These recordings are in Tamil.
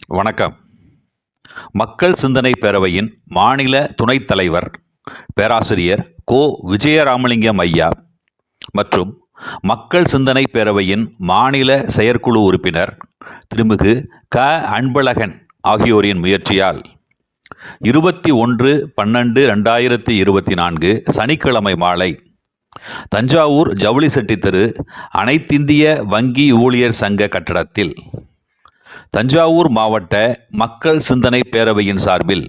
வணக்கம். மக்கள் சிந்தனை பேரவையின் மாநில துணைத் தலைவர் பேராசிரியர் கோ. விஜயராமலிங்கம் ஐயா மற்றும் மக்கள் சிந்தனை பேரவையின் மாநில செயற்குழு உறுப்பினர் திருமிகு க. அன்பழகன் ஆகியோரின் முயற்சியால் 21/12/2024 சனிக்கிழமை மாலை தஞ்சாவூர் ஜவுளி செட்டி தெரு அனைத்திந்திய வங்கி ஊழியர் சங்க கட்டடத்தில் தஞ்சாவூர் மாவட்ட மக்கள் சிந்தனை பேரவையின் சார்பில்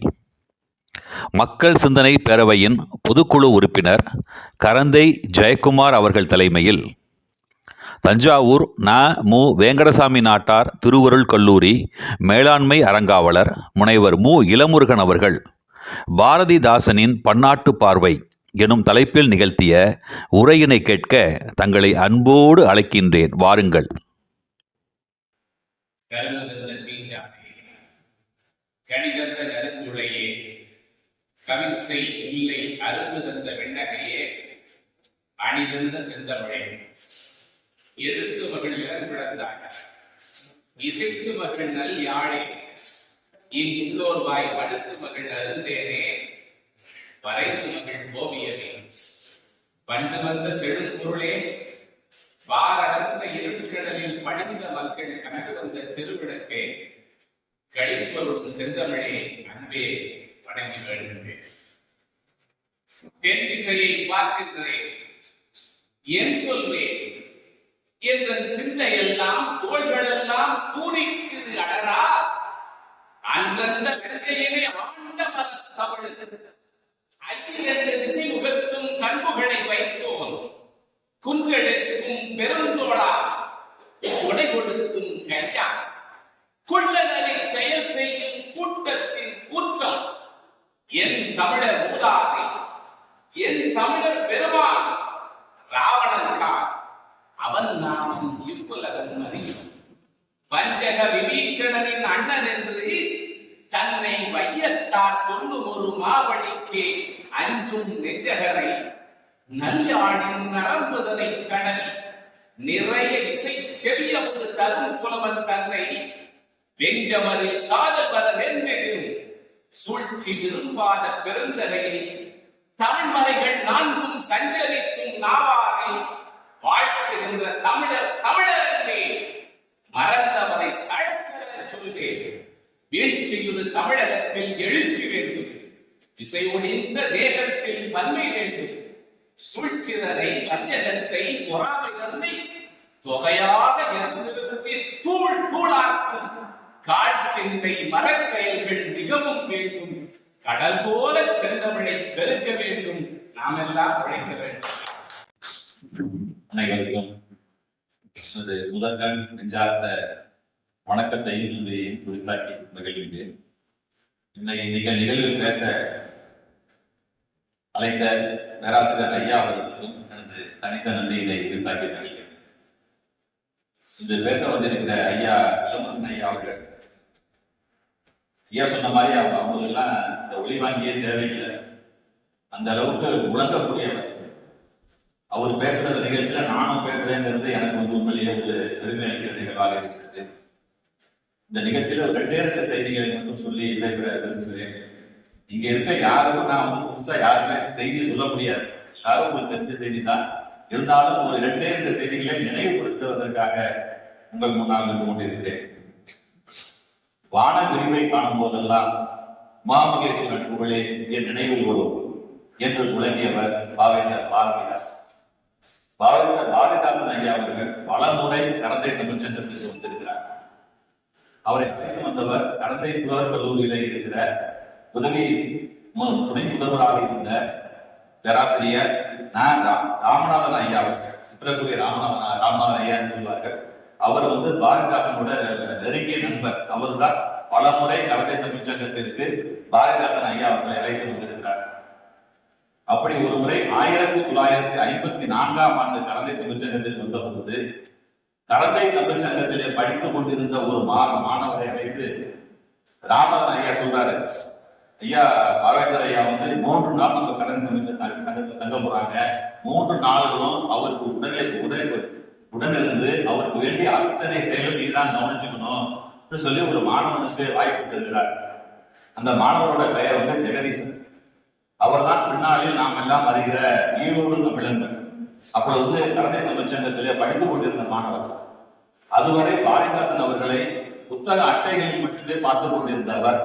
மக்கள் சிந்தனை பேரவையின் பொதுக்குழு உறுப்பினர் கரந்தை ஜெயக்குமார் அவர்கள் தலைமையில் தஞ்சாவூர் மு. வேங்கடசாமி நாட்டார் திருவருள் கல்லூரி மேலாண்மை அரங்காவலர் முனைவர் மு. இளமுருகன் அவர்கள் பாரதிதாசனின் பன்னாட்டு பார்வை எனும் தலைப்பில் நிகழ்த்திய உரையினை கேட்க தங்களை அன்போடு அழைக்கின்றேன். வாருங்கள். கணிதந்த நெருங்குழையே கவின்சை இல்லை அரும்பு தந்த வெண்ணகையே அணிதந்த செந்தமிழே எழுத்து மகள் இளம்பிழந்தாய் இசைத்து மகள் நல் யாழே இங்குள்ளோர் வாய் படுத்து மகள் அருந்தேனே வரைந்து மகள் ஓவியமே பண்டு வந்த செழும்பொருளே வாரடர்ந்த இருட்கடலில் பணிந்த மக்கள் கண்டு வந்த திருவிளக்கே கழிப்பொருள் செந்தமிழே அன்பே வணங்கி வேண்டுகிறேன். தென் திசையை பார்க்கின்றேன் என் சொல்வேன் என்ற சிந்தையெல்லாம் தோள்களெல்லாம் பூரிக்குது அடரா அந்தந்த வெங்கையினை ஆண்ட மரத்தமிழ் ஐந்து திசை முகத்தும் கண்புகளை வைத்தோம் குன்றெடுக்கும் பெருந்தோழா உடை கொடுக்கும் கையா குள்ளனரை செயல் செய்யும் கூட்டத்தின் கூச்சம் என் தமிழர் மூதாதை என் தமிழர் பெருமான் ராவணன்கான் அவன் நாமும் இப்புலகம் அறியும் பஞ்சக விபீஷணனின் அண்ணன் என்று தன்னை வையத்தார் சொல்லும் ஒரு மாவழிக்கு அஞ்சும் நெஞ்சகரை நல்லாடின் நரம்புதனை கடல் நிறைய இசை செவிய ஒரு தரும் புலவன் தன்னை வெஞ்சமரில் சாதபர வென்றெனும் சூழ்ச்சி விரும்பாத பெருந்தகையை தமிழ்மறைகள் நான்கும் சஞ்சரிக்கும் நாவாரை வாழ்த்துகின்ற தமிழர் தமிழரே மறந்தவரை சழக்கென சொல்வேன். வீழ்ச்சியுது தமிழகத்தில் எழுச்சி வேண்டும், இசையொழிந்த தேகத்தில் வன்மை வேண்டும், சூழ்ச்சிதனை வஞ்சகத்தை பொறாமை தன்னை தொகையாக இருந்திருப்பி தூள் தூளாக்கும் காட்சிந்தை மரச்செயல்கள் மிகவும் வேண்டும். கடல் போல செந்தமிழை பெருக்க வேண்டும், நாம் எல்லாம் உழைக்க வேண்டும். அனைவருக்கும் முதற்கண் நெஞ்சார்ந்த வணக்கத்தை குறித்தாக்கி மகிழ்கின்றேன். இன்னைக்கு நிகழ்வில் பேச அழைத்த பேராசிரியர் ஐயா அவர்களுக்கும் எனது தனித்த நன்றியினை குறித்தாக்கி மகிழ்கிறேன். இன்று பேச வந்திருக்கிற ஐயா இளமுருகன் ஐயா அவர்கள் ஐயா சொன்ன மாதிரி அவங்களுக்கு எல்லாம் இந்த ஒளி வாங்கியே தேவையில்லை, அந்த அளவுக்கு உணர்த்தக்கூடியவர். அவர் பேசுற நிகழ்ச்சியில நானும் பேசுறேங்கிறது எனக்கு உண்மையிலேயே ஒரு பெருமை அளிக்கிற நிகழ்வாக இருக்கிறது. இந்த நிகழ்ச்சியில ஒரு 2 செய்திகளை மட்டும் சொல்லி விரும்புகிறேன். இங்க இருக்க யாருக்கும் நான் புதுசா யாருமே செய்தி சொல்ல முடியாது, யாரும் உங்களுக்கு தெரிஞ்ச செய்தி தான். இருந்தாலும் ஒரு 2 செய்திகளை நினைவுபடுத்துவதற்காக உங்கள் முன்னால் நின்று கொண்டிருக்கிறேன். வான விரிவை காணும் போதெல்லாம் மாமகேற்று நட்புகளே என் நினைவில் வரும் என்று முழங்கியவர் பாவேந்தர் பாரதிதாசன். பாவேந்தர் பாரதிதாசன் ஐயா அவர்கள் பல முறை கரந்தை தமிழ்ச்சங்கத்திற்கு வந்திருக்கிறார். அவரை அழைத்து வந்தவர் கரந்தை புலவர் கல்லூரியில இருக்கிற துணை முதல்வராக இருந்த பேராசிரியர் ராமநாதன் ஐயா அவர்கள், சித்திரக்குடி ராமநாதன் ஐயான்னு சொல்வார்கள். அவர் பாரதிதாசனோட நெருங்கிய நண்பர். அவர் தான் பல முறை கரந்தை தமிழ்ச்சங்கத்திற்கு பாரதிதாசன் ஐயா அவர்களை அழைத்து வந்திருக்கிறார். அப்படி ஒரு முறை 1954ஆம் ஆண்டு கரந்தை தமிழ்ச்சங்கத்தில் வந்தபோது கரந்தை தமிழ்ச்சங்கத்திலே படித்துக் கொண்டிருந்த ஒரு மாணவரை அழைத்து ராமநாதன் ஐயா சொல்றாரு, ஐயா பாவேந்தர் ஐயா 3 நாள் நம்ம கரந்தை தமிழ்ச்சங்கத்தில் தங்க போறாங்க, 3 நாள்களும் அவருக்கு உடனிருந்து அவருக்கு வேண்டிய அத்தனை செயலும் நீதான் கவனிச்சுக்கணும் சொல்லி ஒரு மாணவனுக்கு வாய்ப்பு தருகிறார். அந்த மாணவனோட பெயர் வந்து ஜெகதீசன். அவர்தான் பின்னாளில் நாம் எல்லாம் அறிகிற ஈரோடு தமிழன்பன். அப்பொழுது வந்து கரந்தை தமிழ்ச்சங்கத்திலே படித்துக் கொண்டிருந்த மாணவர். அதுவரை பாரதிதாசன் அவர்களை புத்தக அட்டைகளில் மட்டுமே பார்த்துக் கொண்டிருந்த அவர்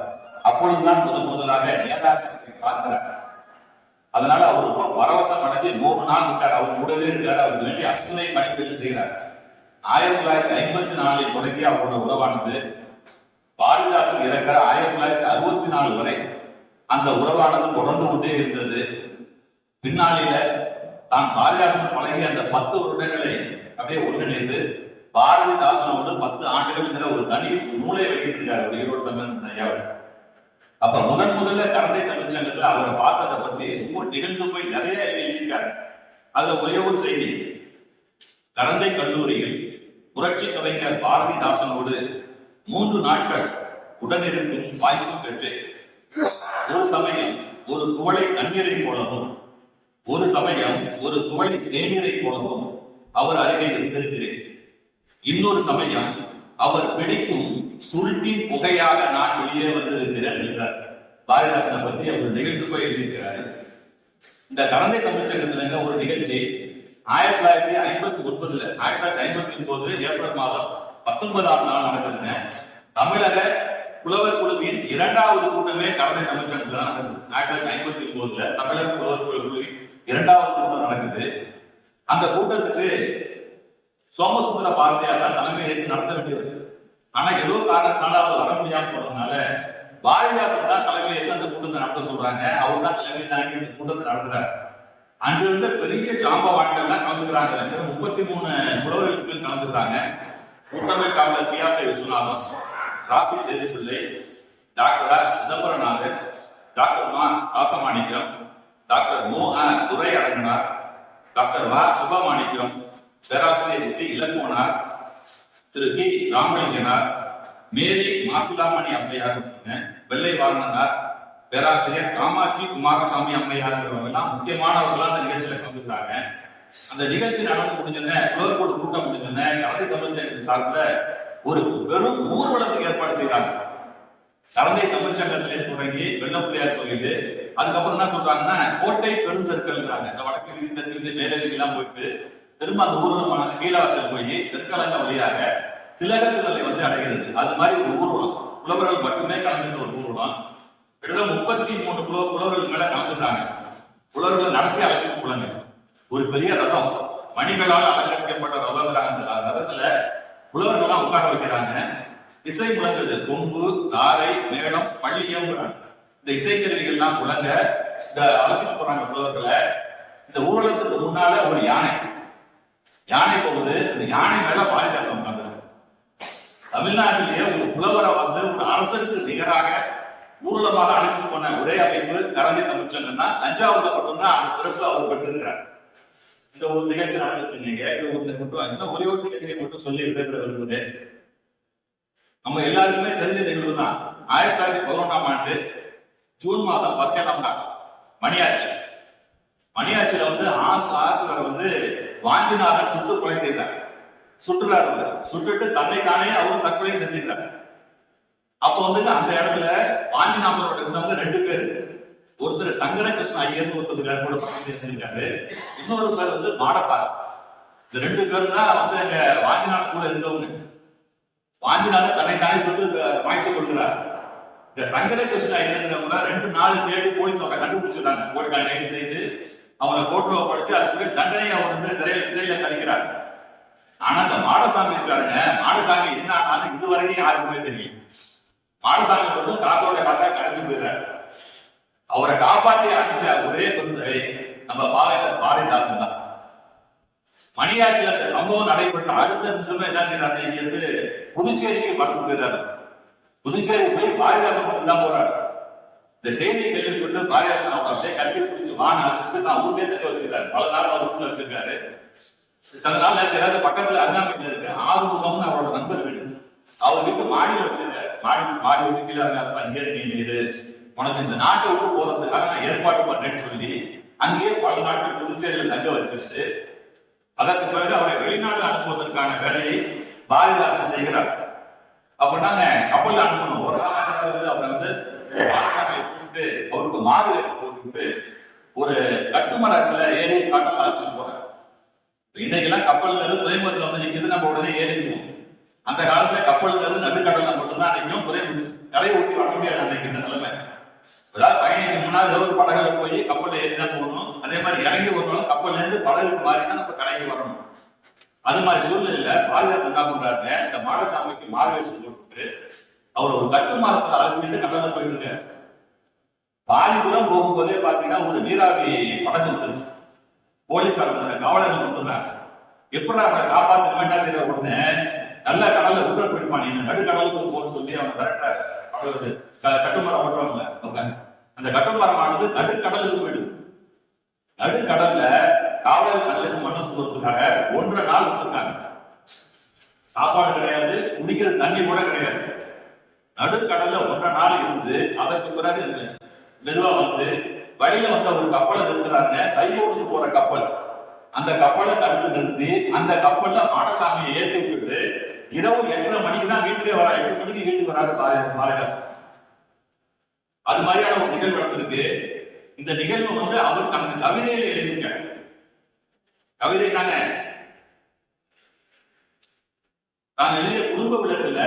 அப்பொழுதுதான் முதலாக நேராக பார்க்கிறார். அதனால அவர் ரொம்ப பரவசம் அடைஞ்சு 3 நாள் இருக்கார். அவர் கூடவே இருக்காரு. அவருக்கு வேண்டிய அத்தனை பணிகளை செய்கிறார். 1954 தொடங்கி அவரோட உறவானது பாரதிதாசன் இறக்கிற 1964 வரை அந்த உறவானது தொடர்ந்து கொண்டே இருந்தது. பின்னாளில தான் பாரதிதாசன் பழகிய அந்த 10 வருடங்களை அப்படியே ஒருங்கிணைந்து பாரதிதாசனோடு 10 ஆண்டுகள் ஒரு தனி நூலை வெளியிட்டிருக்காரு ஒரு ஈரோடு தமிழ் ஐயா. அப்ப முதல்ல கரந்தை தமிழ்ச்சங்கத்துல அவரை பார்த்ததை பத்தி ரொம்ப நிகழ்ந்து போய் நிறைய எழுதியிருக்காரு. அதுல ஒரே ஒரு செய்தி, கரந்தை கல்லூரியில் புரட்சி கவிஞர் பாரதிதாசனோடு 3 நாட்கள் உடனிருக்கும் வாய்ப்பு பெற்றேன். ஒரு சமயம் ஒரு குவளை தண்ணீரை போலவும், ஒரு சமயம் ஒரு குவளை தேநீரை போலவும் அவர் அருகே இருந்திருக்கிறேன். இன்னொரு சமயம் அவர் பிடிக்கும் சுருட்டின் புகையாக நான் வெளியே வந்திருக்கிறேன் என்றார். பாரதிதாசனை பற்றி அவர் நிகழ்ந்து போய் எழுதியிருக்கிறார். இந்த கரந்தை தமிழ்ச்சங்கத்துல ஒரு நிகழ்ச்சி 1959 ஏப்ரல் மாதம் 19ஆம் நாள் நடக்குதுங்க. தமிழக புலவர் குழுவின் 2வது கூட்டமே கரந்தை தமிழ்ச்சங்கத்துல தான் நடக்குது. 1959 தமிழக புலவர் குழுவின் 2வது கூட்டம் நடக்குது. அந்த கூட்டத்துக்கு சோமசுந்தர பாரதியார் தான் தலைமை ஏற்று நடத்த வேண்டியது. ஆனா ஏதோ காரணத்தினால அவர் வர முடியாம போறதுனால பாரதிதாசன் தான் தலைமை ஏற்று அந்த கூட்டத்தை நடத்த சொல்றாங்க. அவர் தான் தலைமை தாங்கி அந்த கூட்டத்தை நடத்துறாரு. அன்று இருந்த பெரிய ஜாம்பவான்கள் எல்லாம் கலந்துக்கிறாங்க. 33 புலவர்களுக்கு மேல் கலந்துக்கிறாங்க. கூட்டமை காவலர் பிஆர் விஸ்வநாதன், ராபி Sethupillai, doctor Chidambaranathan, doctor Ma Rasamanickam, doctor மோ துரை அரங்கனார், டாக்டர் வ சுபமாணிக்கம், பேராசிரியர் சி இலக்குவனார், திரு கி ராமலிங்கனார், மேரி மாசிலாமணி அம்மையார், வெள்ளை வாரணனார், பேராசிரியர் காமாட்சி குமாரசாமி அம்மையார் எல்லாம் முக்கியமானவர்களா அந்த நிகழ்ச்சியில கலந்துக்கிறாங்க. அந்த நிகழ்ச்சி நடந்து முடிஞ்சோங்க, புலவர்களோட கூட்டம் முடிஞ்சோங்க, கரந்தை தமிழ்ச்சங்கத்தின் சார்பில் ஒரு பெரும் ஊர்வலத்துக்கு ஏற்பாடு செய்யறாங்க. கரந்தை தமிழ்ச்சங்கத்திலே தொடங்கி வெள்ளப்பிள்ளையார் கோயில், அதுக்கப்புறம் என்ன சொல்றாங்கன்னா கோட்டை பெருந்தெருக்கல்ங்கிறாங்க. இந்த வடக்கு வீதி தெற்கு வீதி மேலே எல்லாம் போயிட்டு திரும்ப அந்த ஊர்வலமான கீழவாசல் போய் தெற்கலங்க வழியாக திலகத்திலை வந்து அடைகிறது. அது மாதிரி ஒரு ஊர்வலம், புலவர்கள் மட்டுமே கலந்துட்டு ஒரு ஊர்வலம். 33 புலவர்கள் மேல கலந்துட்டாங்க. புலவர்களை நடத்தி அழைச்சிட்டு போனாங்க. ஒரு பெரிய ரதம், மணிகளால் அலங்கரிக்கப்பட்ட ரதம். அந்த ரதத்துல புலவர்கள்லாம் உட்கார வைக்கிறாங்க. இசை முழங்குது, கொம்பு, தாரை, மேளம், பள்ளியம், இந்த இசைக்கருவிகள்லாம் முழங்க இந்த அழைச்சிட்டு போறாங்க புலவர்களை. இந்த ஊர்வலத்துக்கு முன்னால ஒரு யானை போகுது. இந்த யானை மேல பாரதிதாசன் உட்கார்ந்து. தமிழ்நாட்டிலேயே ஒரு புலவரை வந்து ஒரு அரசருக்கு நிகராக ஊர்வலமாக அழைச்சிட்டு போன ஒரே அமைப்பு கரந்தை தமிழ்ச்சங்கம்னா தஞ்சாவூர்ல மட்டும்தான் அந்த சிறப்பு அவர் பெற்றிருக்கிறார். இந்த ஒரு நிகழ்ச்சி நடந்துருக்கீங்க. ஒரே ஒரு நிகழ்ச்சியை மட்டும் சொல்லி விரும்புது. நம்ம எல்லாருக்குமே தெரிஞ்ச நிகழ்வு தான். 1911ஆம் ஆண்டு ஜூன் மாதம் 17ஆம் நாள் மணியாச்சியில வந்து ஆசிரியர் வந்து வாஞ்சிநாதன் சுட்டு கொலை செய்தார். சுட்டுட்டு தன்னை தானே அவரும் தற்கொலை செஞ்சிருக்காரு. அப்ப வந்து அந்த இடத்துல வாஞ்சிநாதனோட இருந்தவங்க 2 பேர். ஒருத்தர் சங்கரகிருஷ்ண ஐயர் ஒருத்தர் கூட இருக்காரு. இன்னொரு பேர் வந்து மாடசாமி. இந்த 2 பேரும் தான் வந்து எங்க வாஞ்சிநாதன் கூட இருந்தவங்க. வாஞ்சிநாதன் தன்னை தானே சுட்டு வாய்த்துக் கொள்கிறார். இந்த சங்கரகிருஷ்ண ஐயர்ங்கிறவங்க 2 நாள் தேடி போலீஸ் அவரை கண்டுபிடிச்சிருக்காங்க. கோர்ட்ல கைது செய்து அவங்களை கோர்ட்ல ஒப்படைச்சு அதுக்கு தண்டனையை அவர் வந்து சிறையில கழிக்கிறார். ஆனா இந்த மாடசாமி இருக்காருங்க, மாடசாமி என்ன ஆனாலும் இதுவரைக்கும் யாருக்குமே தெரியும். மாடசாமி வந்து காத்தோட காத்தா கடந்து போயிடுறாரு. அவரை காப்பாற்றி அனுப்பிச்ச ஒரே குழந்தை நம்ம பாரதிதாசன் தான். மணியாச்சியில் அந்த சம்பவம் நடைபெற்ற அடுத்த நிமிஷமே என்ன செய்யறாரு, இங்க இருந்து புதுச்சேரிக்கு பறந்து போயிடுறாரு. புதுச்சேரி போய் பாரதிதாசன் மட்டும் தான் போறாரு. இந்த செய்தியை கேள்விப்பட்டு பாரதிதாசன் அவர் அப்படியே கல்வி பிடிச்சு வாங்கிட்டு நான் ஊர்லயே தக்க வச்சிருக்காரு. பல நாள் அவர் வீட்டுல வச்சிருக்காரு. சில நாள் ஏதாவது பக்கத்துல அருகாமையில இருக்கு ஆறுமுகம்னு அவரோட நண்பர் வீடு. அவர் வீட்டு மாடியில் வச்சிருக்காரு. மாடி விட்டு கீழே நீர் உனக்கு இந்த நாட்டை விட்டு போறதுக்காக நான் ஏற்பாடு பண்றேன்னு சொல்லி அங்கேயே பல நாட்கள் புதுச்சேரியில் தங்க வச்சிருச்சு. அதற்கு பிறகு அவரை வெளிநாடு அனுப்புவதற்கான வேலையை பாரதிதாசன் செய்கிறார். அப்ப நாங்க கப்பல்ல அனுப்பணும். ஒரு சமாச்சாரம் அவரை வந்து கூப்பிட்டு அவருக்கு மாறு வேஷம் போட்டுக்கிட்டு ஒரு கட்டுமரத்துல ஏறி கடல்ல அழைச்சிட்டு போறாங்க. இன்னைக்கெல்லாம் கப்பல்ங்கிறது துறைமுகத்துல வந்து நிற்கிறது, நம்ம உடனே ஏறிடுவோம். அந்த காலத்துல கப்பல்ங்கிறது நடுக்கடல்ல மட்டும்தான் நிற்கும், கரையை ஒட்டி வர முடியாது அன்னைக்கு இந்த நிலைமை. அதாவது பயணிக்கு முன்னாடி ஒரு படகுல போய் கப்பல்ல ஏறிதான் போகணும். அதே மாதிரி இறங்கி ஒரு நாள் கப்பல்ல இருந்து படகுக்கு மாறி தான் நம்ம கரைக்கு வரணும். அது மாதிரி சூழ்நிலையில பாரதிதாசன் என்ன பண்றாங்க, இந்த மாடசாமிக்கு மார்வேஷம் போட்டு அவர் ஒரு கட்டு மரத்தை அழைச்சிட்டு கடல்ல போயிட்டு இருக்காரு. பாதிபுரம் போகும்போதே பாத்தீங்கன்னா ஒரு நீராவி படகு வந்துருச்சு. போலீஸார் காவலர்கள் வந்துடுறாங்க. எப்படி அவரை காப்பாற்ற என்ன செய்த உடனே நல்ல கடல்ல உள்ள போயிடுமா, நீ நடுக்கடலுக்கு போக சொல்லி அவங்க கரெக்டாக கட்டுமரம் ஓட்டுறவங்க அவங்க அந்த கட்டுமரமானது நடுக்கடலுக்கு போயிடுது. நடுக்கடல்ல காவலர் கல்லு மண்ணு கொடுத்துருக்காங்க. 1.5 நாள் கொடுத்துருக்காங்க. சாப்பாடு கிடையாது, குடிக்கிறது தண்ணி கூட கிடையாது. நடுக்கடல்ல 1.5 நாள் இருந்து அதற்கு பிறகு மெதுவா வந்து வழியில வந்து ஒரு கப்பலை நிறுத்துறாங்க. சைவோடு போற கப்பல். அந்த கப்பலை தடுத்து நிறுத்தி அந்த கப்பல்ல மாடசாமியை ஏற்றி விட்டுட்டு இரவு 8:30 மணிக்கு தான் வீட்டுக்கே வரா. 8 மணிக்கு வீட்டுக்கு வராது பாரதிதாசன். அது மாதிரியான ஒரு நிகழ்வு நடந்திருக்கு. இந்த நிகழ்வு வந்து அவர் தனது கவிதையில எழுதியிருக்காரு. கவிதை நாங்க எழுதிய குடும்ப விளக்குல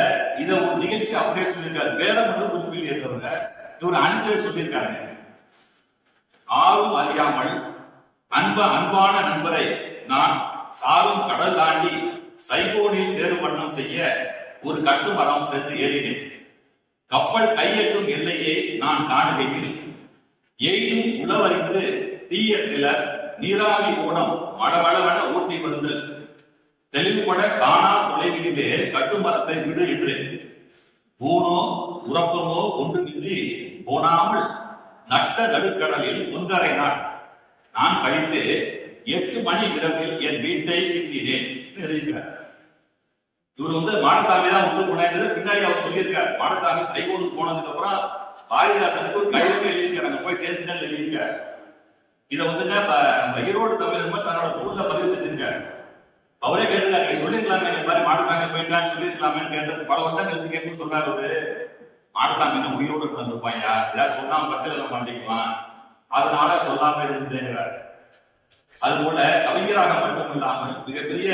இத ஒரு நிகழ்ச்சி அப்படியே சொல்லியிருக்காரு. பேரம் வந்து குறிப்பிட்டு ஏற்றவங்க இவர் அணிஞ்சு சொல்லியிருக்காங்க. ஆறும் அறியாமல் அன்பான நண்பரை நான் சாரும் கடல் தாண்டி சைகோனில் சேரு வண்ணம் செய்ய ஒரு கட்டுமரம் சென்று ஏறினேன். கப்பல் கையெட்டும் எல்லையை நான் காணுகையில் எய்தும் உளவறிந்து தீய சிலர் நீராவி ஓடம் மழவளவென ஊட்டி வருதல் தெளிவுபட காணா தொலைவிலே கட்டுமரத்தை விடு என்றேன். ஊனோ உறக்கமோ ஒன்றுமின்றி போனாமல் நட்ட நடுக்கடலில் 1.5 நாள் நான் கழித்து 8 மணி இரவில் என் வீட்டை கிட்டினேன் எழுதியிருக்கார். இவர் வந்து மாடசாமி தான் உள்ள போனது பின்னாடி அவர் சொல்லியிருக்காரு. மாடசாமி சைகோனுக்கு போனதுக்கு அப்புறம் பாரதிதாசனுக்கு ஒரு கடிதம் எழுதியிருக்காங்க, போய் சேர்த்துன்னு எழுதியிருக்காரு. இதை வந்துங்க ஈரோடு தமிழ் தன்னோட நூல்ல பதிவு செஞ்சிருக்காரு. அவரே கேட்டுருக்காரு, நீங்க சொல்லிருக்கலாமே இந்த மாதிரி மாடசாமி போயிட்டான்னு சொல்லிருக்கலாமேன்னு கேட்டது பல வருடங்களுக்கு கேட்கும் சொன்னாரு. ஒரு மாடசாமி உயிரோடு இருந்திருப்பாயா, ஏதாவது சொன்னா பிரச்சனை மாட்டிக்குவான், அதனால சொல்லாம இருந்துட்டேங்கிறாரு. அது போல கவிஞராக மட்டுமில்லாமல் மிகப்பெரிய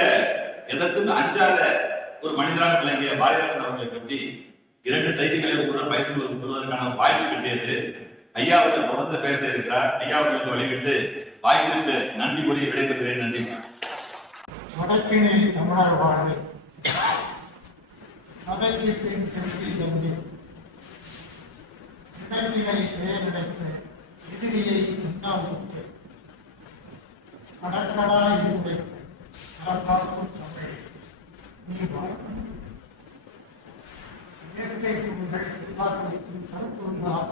எதற்கும் அஞ்சாத ஒரு மனிதராக விளங்கிய பாரதிதாசன் அவர்களை பற்றி 2 செய்திகளை கூட பயிற்சி பெறுவதற்கான வாய்ப்பு கிட்டியது. ஐயா அவர்கள் தொடர்ந்து பேச இருக்கிறார். ஐயா அவர்களுக்கு வழிவிட்டு வாய்ப்பிற்கு நன்றி கூறி விடைபெறுகிறேன். நன்றி. வடக்கினில் தமிழர் வாழ்வு அதற்கு பின் திருப்பி வந்து இடத்தினை செயலடைத்து எதிரியை உண்டாவிட்டு கடற்கடா இருடைத்து கடற்காக்கும் தமிழ் நீ இயற்கை உங்கள் திருவாக்கத்தின் கருத்துள்ளாக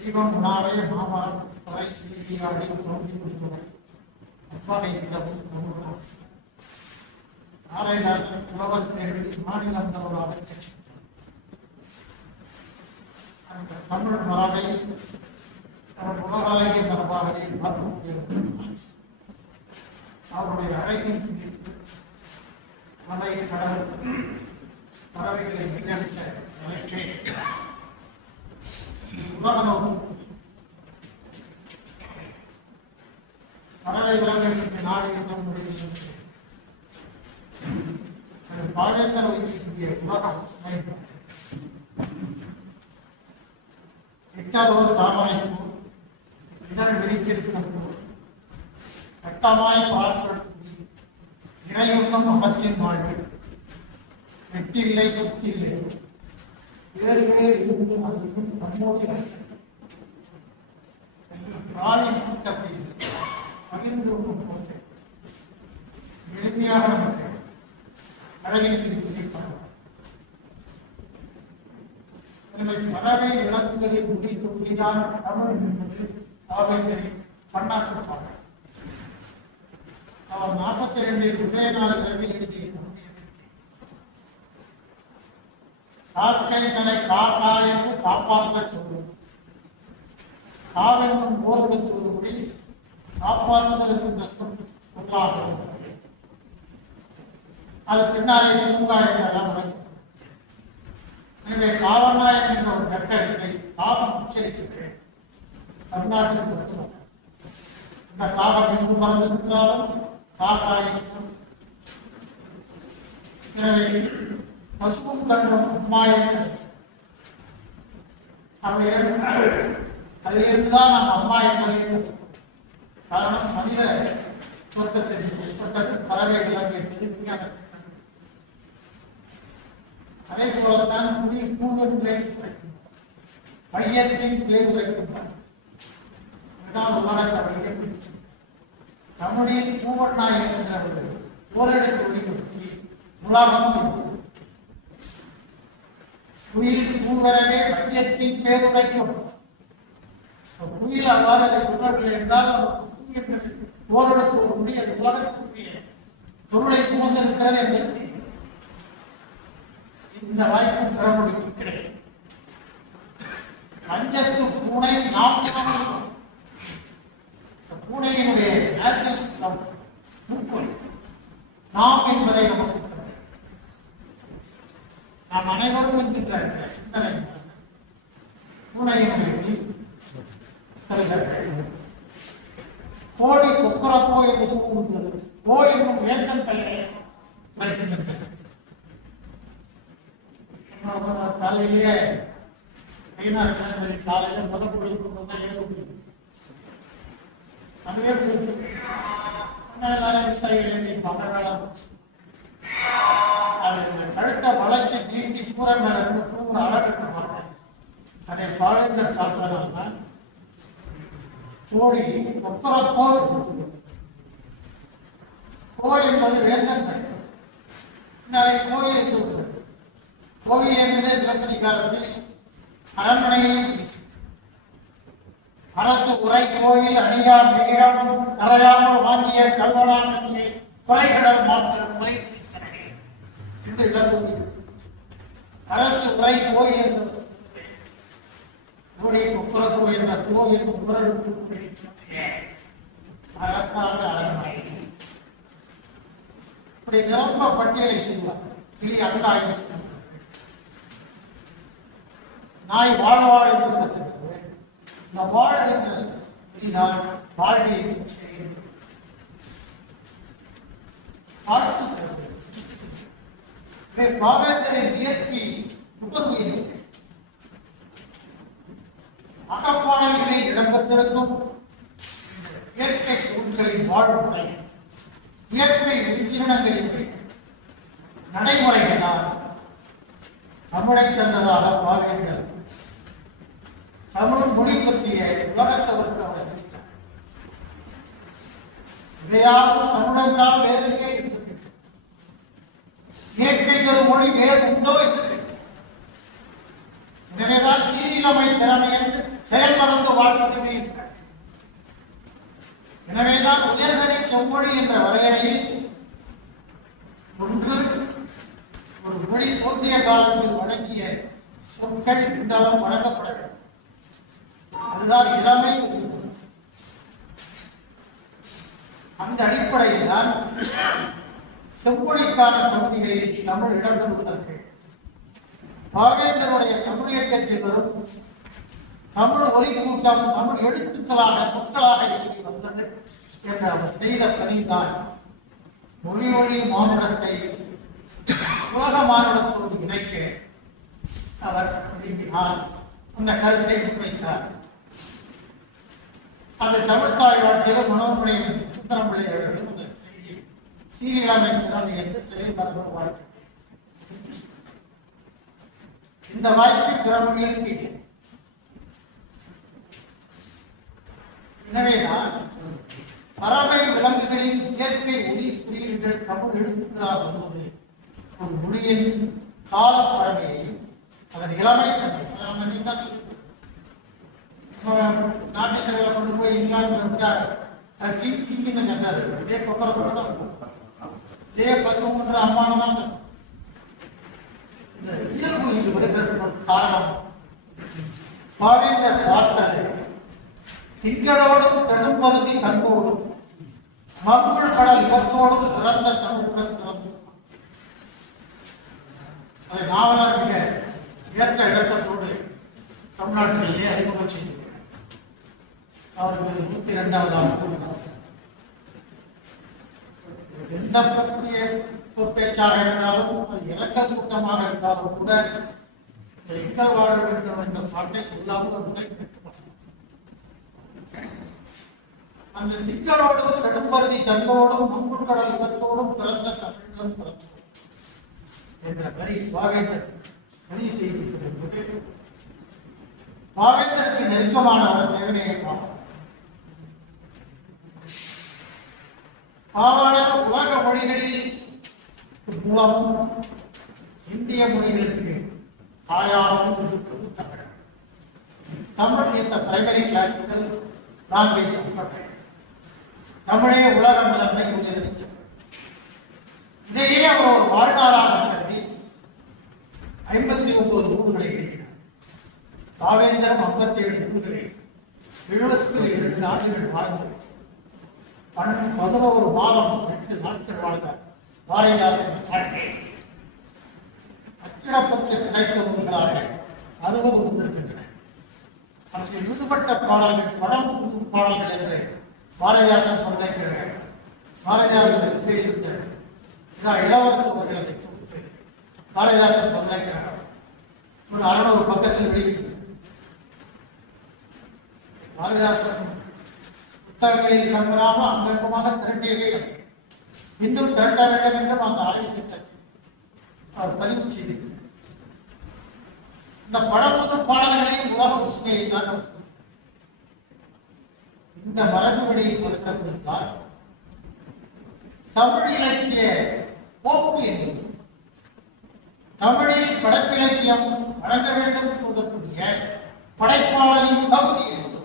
தெய்வம் உணாவே மாமரம் துறை செய்தியாளை தோன்றி கொடுத்தவர் அவ்வகை விடவும் தமிழ் பாரதிதாசன் புலவர் தேர்வில் மாநிலம் தலைவராக அந்த தமிழ் மரபை உலகாகிய மரபாகவே பார்க்க அவருடைய அழகின் சிந்தித்து மலை கடல் பறவைகளை மின்னடித்த வழக்கே உலக நோக்கு பறவை விலங்குகளுக்கு நாடு இருந்தும் முடிவு பாழந்தர் வைத்திய உலகம் எட்டாவது தாமரைப்பூ இதழ் விரித்திருக்கும் கட்டமாய் பாற்கள் இறையுண்ணும் அகற்றின் வாழ்வு வெட்டில்லை குத்தில்லை வேறு வேறு இருந்து அதுவும் சம்மோதிகள் பிராணி கூட்டத்தில் பகிர்ந்து போது எளிமையாக நமக்கு அழகில் சிரிப்பதை பார்க்கலாம். பறவை விளக்குகளில் முடித்து முடிதான் தமிழ் என்பது அவர்களை பன்னாட்டு பாடல். அவர் 42 ஒரே நாள் இரவில் எழுதிய காக்கை தன்னை காக்கா என்று காப்பாற்ற சொல்லும் காவென்னும் போர்களுக்கு ஒரு மொழி காப்பாற்றுதல் என்ற சொல்லாக அது பின்னாலே பூங்கா என்றெல்லாம் வழங்கும். எனவே காவநாயகன் என்ற ஒரு கட்டடத்தை காவம் உச்சரிக்கிறேன் தமிழ்நாட்டுக்கு மட்டுமல்ல. இந்த காவல் எங்கு மறந்து சென்றாலும் காக்காயும். எனவே பசுவும் கன்றும் அம்மா என்று அதிலிருந்துதான் நாம் அம்மா என்பதை காரணம் மனித தோற்றத்திற்கு உட்பட்டது பறவை விலங்கு என்பது விஞ்ஞானத்தின். அதே போலத்தான் உயிர் பூங்கொன்றே மையத்தின் பேர் உரைக்கின்றார். இதுதான் உலகத்தை மையம். தமிழில் பூவண்ணாய் என்ற ஒரு ஓரெழுத்து ஒளிபடுத்தி உலகம் இது உயிர் பூவரவே மையத்தின் பேர் உரைக்கும். உயிர் அவ்வாறு அதை சொல்லவில்லை என்றால் ஓரெழுத்து ஒரு மொழி அது உலகத்திற்குரிய பொருளை சுமந்திருக்கிறது என்பது இந்த வாய்ப்பு பிறமொழிக்கு கிடையாது. பஞ்சத்து பூனை நாம் பூனையினுடைய நாம் என்பதை நமக்கு நாம் அனைவரும் என்கின்ற சிந்தனை பூனையினுடைய கோழி கொக்கரக்கோ என்று கூறுகிறது. கோ என்னும் வேந்தன் பெயரை வைக்கின்றது. காலையிலேயே காலையில முதல் கொடுத்து அதுவே எல்லாரும் விவசாயிகள் எழுந்திருப்பாங்க. வேளாண் அது கழுத்த வளர்ச்சி நீட்டி கூரை மேல இருந்து தூங்குற அழகு மாட்டேன். அதை பாழ்ந்தர் காப்பதனால கோழி கொக்கரக்கோ கோ என்பது வேந்தன் பெயர். கோயில் என்று கோயில் என்பதே சிலப்பதிகாரத்தில் அரண்மனையில் அரசு உரை கோயில் அணியார் நிகிடம் கரையாமல் வாங்கிய கல்வனான் கொலைகடல் மாற்றம் முறை என்று இழந்து அரசு உரை கோயில் என்பது கொக்கரக்கோ என்ற கோயில் உரடுக்கு அரசாங்க அரண்மனை. இப்படி நிரம்ப பட்டியலை சொல்வார். கிளி அங்காயம் நாய் வாழ்வாழ் என்று கற்றுக்கிறது. இந்த வாழ் என்ற இதுதான் வாழ்வை பாவேந்தரின் இயற்கை நுகர்வு அகப்பாடல்களில் இடம்பெற்றிருக்கும் இயற்கை பொருட்களின் வாழ்முறை இயற்கை உயிரினங்களின் நடைமுறைகள் தான் தமிழை தந்ததாக பாவேந்தர் தமிழ் மொழி பற்றிய உலகத்தவருக்கு அவர் அறிவித்தார். இதையாவது தமிழென்றால் வேறு இயற்கை ஒரு மொழி வேறு உண்டோ என்று. எனவேதான் சீரிலமை திறமை என்று செயல்மறந்து வாழ்த்ததுமே. எனவேதான் உயர்தனை செம்மொழி என்ற வரையறையில் ஒன்று ஒரு மொழி தோன்றிய காலத்தில் வழங்கிய சொற்கள் இன்றாலும் வழங்கப்பட வேண்டும். அதுதான் இளமை. அந்த அடிப்படையில் தான் செம்மொழிக்கான தகுதிகளில் தமிழ் இடம் பெறுவதற்கு பாவேந்தருடைய தமிழ் இயக்கத்தில் வரும் தமிழ் ஒலி கூட்டம் தமிழ் எழுத்துக்களாக சொற்களாக எழுதி வந்தது என்ற அவர் செய்த பணிதான் மொழி ஒளி மானுடத்தை உலக மானுடத்தோடு இணைக்க அவர் விரும்பினார். அந்த கருத்தை முன்வைத்தார். அந்த தமிழ்தாய் வாழ்க்கையில் மனோன்மணியின் சுந்தரம்பிள்ளை அவர்களும் அந்த செய்தியை சீரிழமை திறன் என்று செயல்பட வாழ்க்கை. இந்த வாய்ப்பை பிற மொழிகளுக்கு இல்லை. எனவேதான் பறவை விலங்குகளின் இயற்கை ஒளி குறியீடுகள் தமிழ் எழுத்துக்களாக வருவது ஒரு மொழியின் கால பழமையையும் அதன் இளமை தன்மை நாட்டு சேவையை கொண்டு போய் இங்கிலாந்து கிங்கின்னு கண்டாது. இதே கொக்கரக்கோ தான் இதே பசுன்ற அம்மானு தான் இந்த இயல்பு இது வருகிறது. காரணம் பாவேந்தர் பார்த்தது திங்களோடும் செழும்பருதி கண்போடும் மங்குள் கடல் இவற்றோடும் பிறந்த தமிழ் திறந்து அதை நாவலர் மிக ஏற்ற இலக்கத்தோடு தமிழ்நாட்டிலேயே அறிமுகம் செய்திருக்கிறார். அவருக்கு 102வது ஆண்டு. எந்த பற்றிய பேச்சாக இருந்தாலும் அது இரங்கல் கூட்டமாக இருந்தாலும் கூட எங்கள் வாழ வேண்டும் என்ற பாட்டை சொல்லாமல் முறை அந்த சிக்கலோடும் செடும்பருதி தன்னோடும் முன்கடல் இவற்றோடும் பிறந்த தமிழம் பிறந்தோம் என்ற வரி பாவேந்தர் பதிவு செய்திருக்கிறது. பாவேந்தருக்கு நெருக்கமானவர் தேவநேயமானவர். பாவாணர் உலக மொழிகளில் மூலமும் இந்திய மொழிகளுக்கு தாயாகவும் இருப்பது Tamil. Tamil is the primary classical language of Tamil. தமிழே உலக முதன்மை உயர்ந்த. இதையே அவர் ஒரு வாழ்நாளாக கருதி 59 நூல்களை எழுதினார். பாவேந்தரம் 57 நூல்களை 72 ஆண்டுகள் வாழ்ந்தது. 11 மாதம் 8 நாட்கள் வாழ்ந்த பாரதிதாசன் வாழ்க்கை அச்சிடப்பட்டு கிடைத்த நூல்களாக 60 வந்திருக்கின்றன. அவற்றில் விடுபட்ட பாடல்கள் படம் புது பாடல்கள் என்று பாரதிதாசன் பல்கலைக்கழக பாரதிதாசன் இருக்கையில் இருந்த இளவரசு அவர்கள் அதை கொடுத்து பாரதிதாசன் பல்கலைக்கழகம் ஒரு 600 பக்கத்தில் வெளியிட்டது. பாரதிதாசன் புத்தகங்களில் இடம்பெறாமல் அங்கங்கமாக திரட்டியவே இன்னும் திரட்ட வேண்டும் என்றும் அந்த ஆய்வு திட்டத்தை அவர் பதிவு செய்திருக்கிறார். இந்த பழம்புது பாடல்களையும் உலக உண்மையை தான் அவர் சொல்கிறார். இந்த மரபுகளில் வருகிற பொழுதுதான் தமிழ் இலக்கிய போக்கு என்பது தமிழில் படைப்பிலக்கியம் வழங்க வேண்டும் என்பதற்குரிய படைப்பாளரின் தகுதி என்பது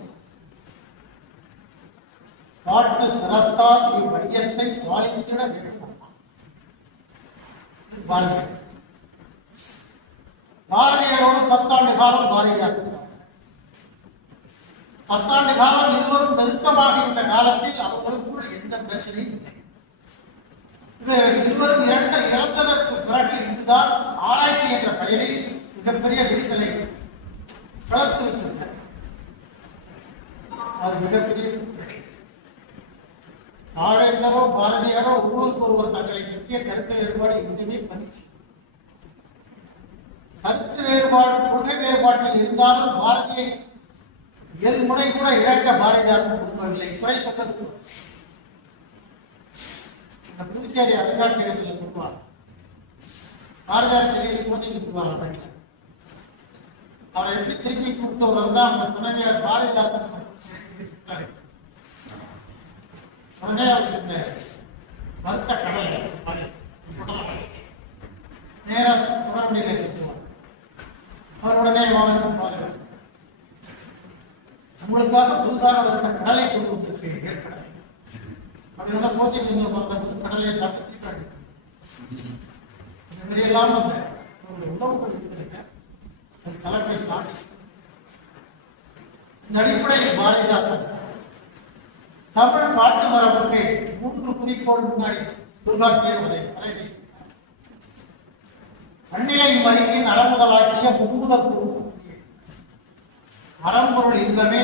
பாட்டு திறத்தால் இவ்வையத்தை பாலித்திட வேண்டும். பாரதியாரோடு 10 ஆண்டு காலம் பாரதிதாசன் 10 ஆண்டு காலம் இருவரும் நெருக்கமாக இருந்த காலத்தில் அவர்களுக்குள் எந்த பிரச்சனையும் இல்லை. இவர்கள் இருவரும் இறந்ததற்கு பிறகு இங்குதான் ஆராய்ச்சி என்ற பெயரில் மிகப்பெரிய விரிசலை வளர்த்து வைத்திருக்கிறார். அது மிகப்பெரிய பாவேந்தரோ பாரதியாரோ ஒருவருக்கு ஒருவர் தங்களை பற்றிய கருத்து வேறுபாடு எதுவுமே பதிவு. கருத்து வேறுபாடு கொள்கை வேறுபாட்டில் இருந்தாலும் பாரதியை எல்முறை கூட இழக்க பாரதிதாசன் விரும்பவில்லை. குறை சொன்னது இந்த புதுச்சேரி அருங்காட்சியகத்தில் சொல்வார். பாரதியார் கோச்சிங் கொடுத்துருவாங்க. அவரை எப்படி திருப்பி கூப்பிட்டு வருவதா அவங்க துணைவியார் பாரதிதாசன் உடனே அவருக்கு இந்த வருத்த கடலை நேரம் தொடர்புடைய திட்டுவார். அவர் உடனே வாங்க உங்களுக்காக புதுசாக வருத்த கடலை கொடுப்பதற்கு ஏற்பட அப்படின்னா கோச்சிங் கடலை சாப்பிட்டு இந்த மாதிரி எல்லாம் அந்த உணவு கொடுத்துருக்க அது தலைப்பை தாண்டி இந்த அடிப்படையில் பாரதிதாசன் தமிழ் பாட்டு மரபுக்கு 3 குறிக்கோள் முன்னாடி துர்காக்கியர் வரை அந்நிலை மறிக்கின் அறமுதலாக்கிய முன்முதல் அறம்பொருள் இன்பமே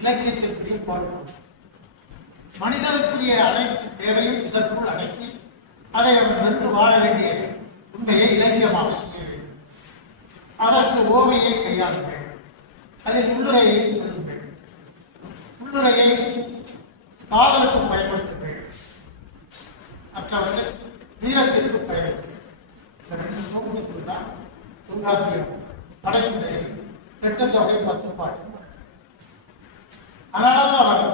இலக்கியத்திற்குரிய பாடுபடும். மனிதனுக்குரிய அனைத்து தேவையும் இதற்குள் அடக்கி அதை அவன் வென்று வாழ வேண்டிய உண்மையை இலக்கியமாக செய்ய வேண்டும். அதற்கு ஓமையை கையாள வேண்டும். அதில் உள்ளுரையை எழுத வேண்டும். உள்ளுரையை காதலுக்கு பயன்படுத்த வேண்டும். மற்றவர்கள் வீரத்திற்கு பயன்படுத்த தொல்காப்பியம் படைப்பினை 8 தொகை 10 பாட்டு. அதனால அவர்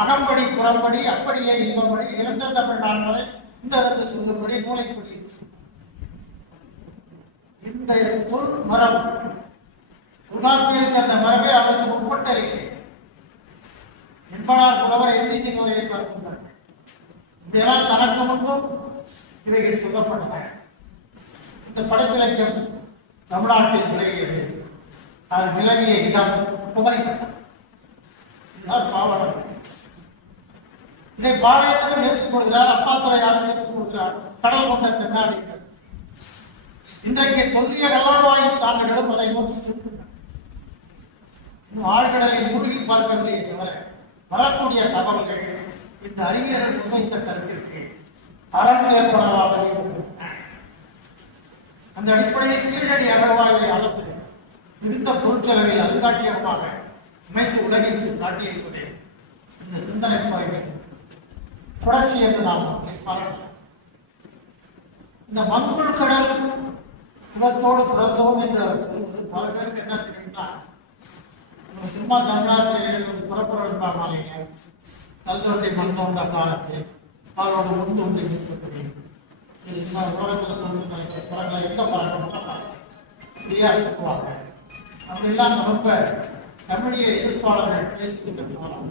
அகம்படி புறம்படி அப்படியே இன்பம்படி 2 தமிழ் நாள் வரை இந்த 2 சொல்லும்படி நூலைப்படி இந்த தொல் மரபு தொல்காப்பியருக்கு அந்த மரபை அவருக்கு முற்பட்ட இருக்கு என்பனார் புலவர் எழுதி முறையை பார்க்கின்றார்கள். இப்படியெல்லாம் தனக்கு முன்பும் இவைகள் சொல்லப்பட்டன. இந்த படைப்பிலக்கியம் தமிழ்நாட்டில் விலகியது. அது விலகிய இடம் குமரிக்கட்டம். இதுதான் பாவலர். இதை பாவேந்தரும் ஏற்றுக்கொள்கிறார். அப்பாத்துறையாரும் ஏற்றுக்கொள்கிறார். கடல் கொண்ட தென்னாடி இன்றைக்கு தொல்லிய கலவாயின் சான்றுகளும் அதை நோக்கி செல்கின்றன. ஆழ்கடலை மூழ்கி பார்க்கவில்லையே தவிர வரக்கூடிய தகவல்கள் இந்த அறிஞர்கள் முன்வைத்த கருத்திற்கு அறம் செயற்படவாகவே இருக்கின்றன. அந்த அடிப்படையில் கீழடி அகழ்வாய்வை அரசு மிகுந்த பொருட்செலவில் அருங்காட்சியகமாக அமைத்து உலகிற்கு காட்டியிருப்பதே இந்த சிந்தனை முறைகள் புரட்சி என்று நாம் பாராட்டலாம். இந்த மங்குள் கடல் குலத்தோடு பிறந்தோம் என்று அவர் சொல்வது பல பேருக்கு என்ன தெரியும்னா, சும்மா தமிழ்நாட்டில் புறப்புறமானீங்க கல்தொண்டை மண் தோன்ற காலத்தில் அவரோட முன் தோன்றி இருக்கக்கூடிய உலகத்தில் தோன்று படங்களை எந்த படங்களும் இப்படியா எடுத்துக்குவாங்க. அப்படிலாம் ரொம்ப தமிழிய எதிர்ப்பாளர்கள் பேசிக்கிட்டு போனோம்.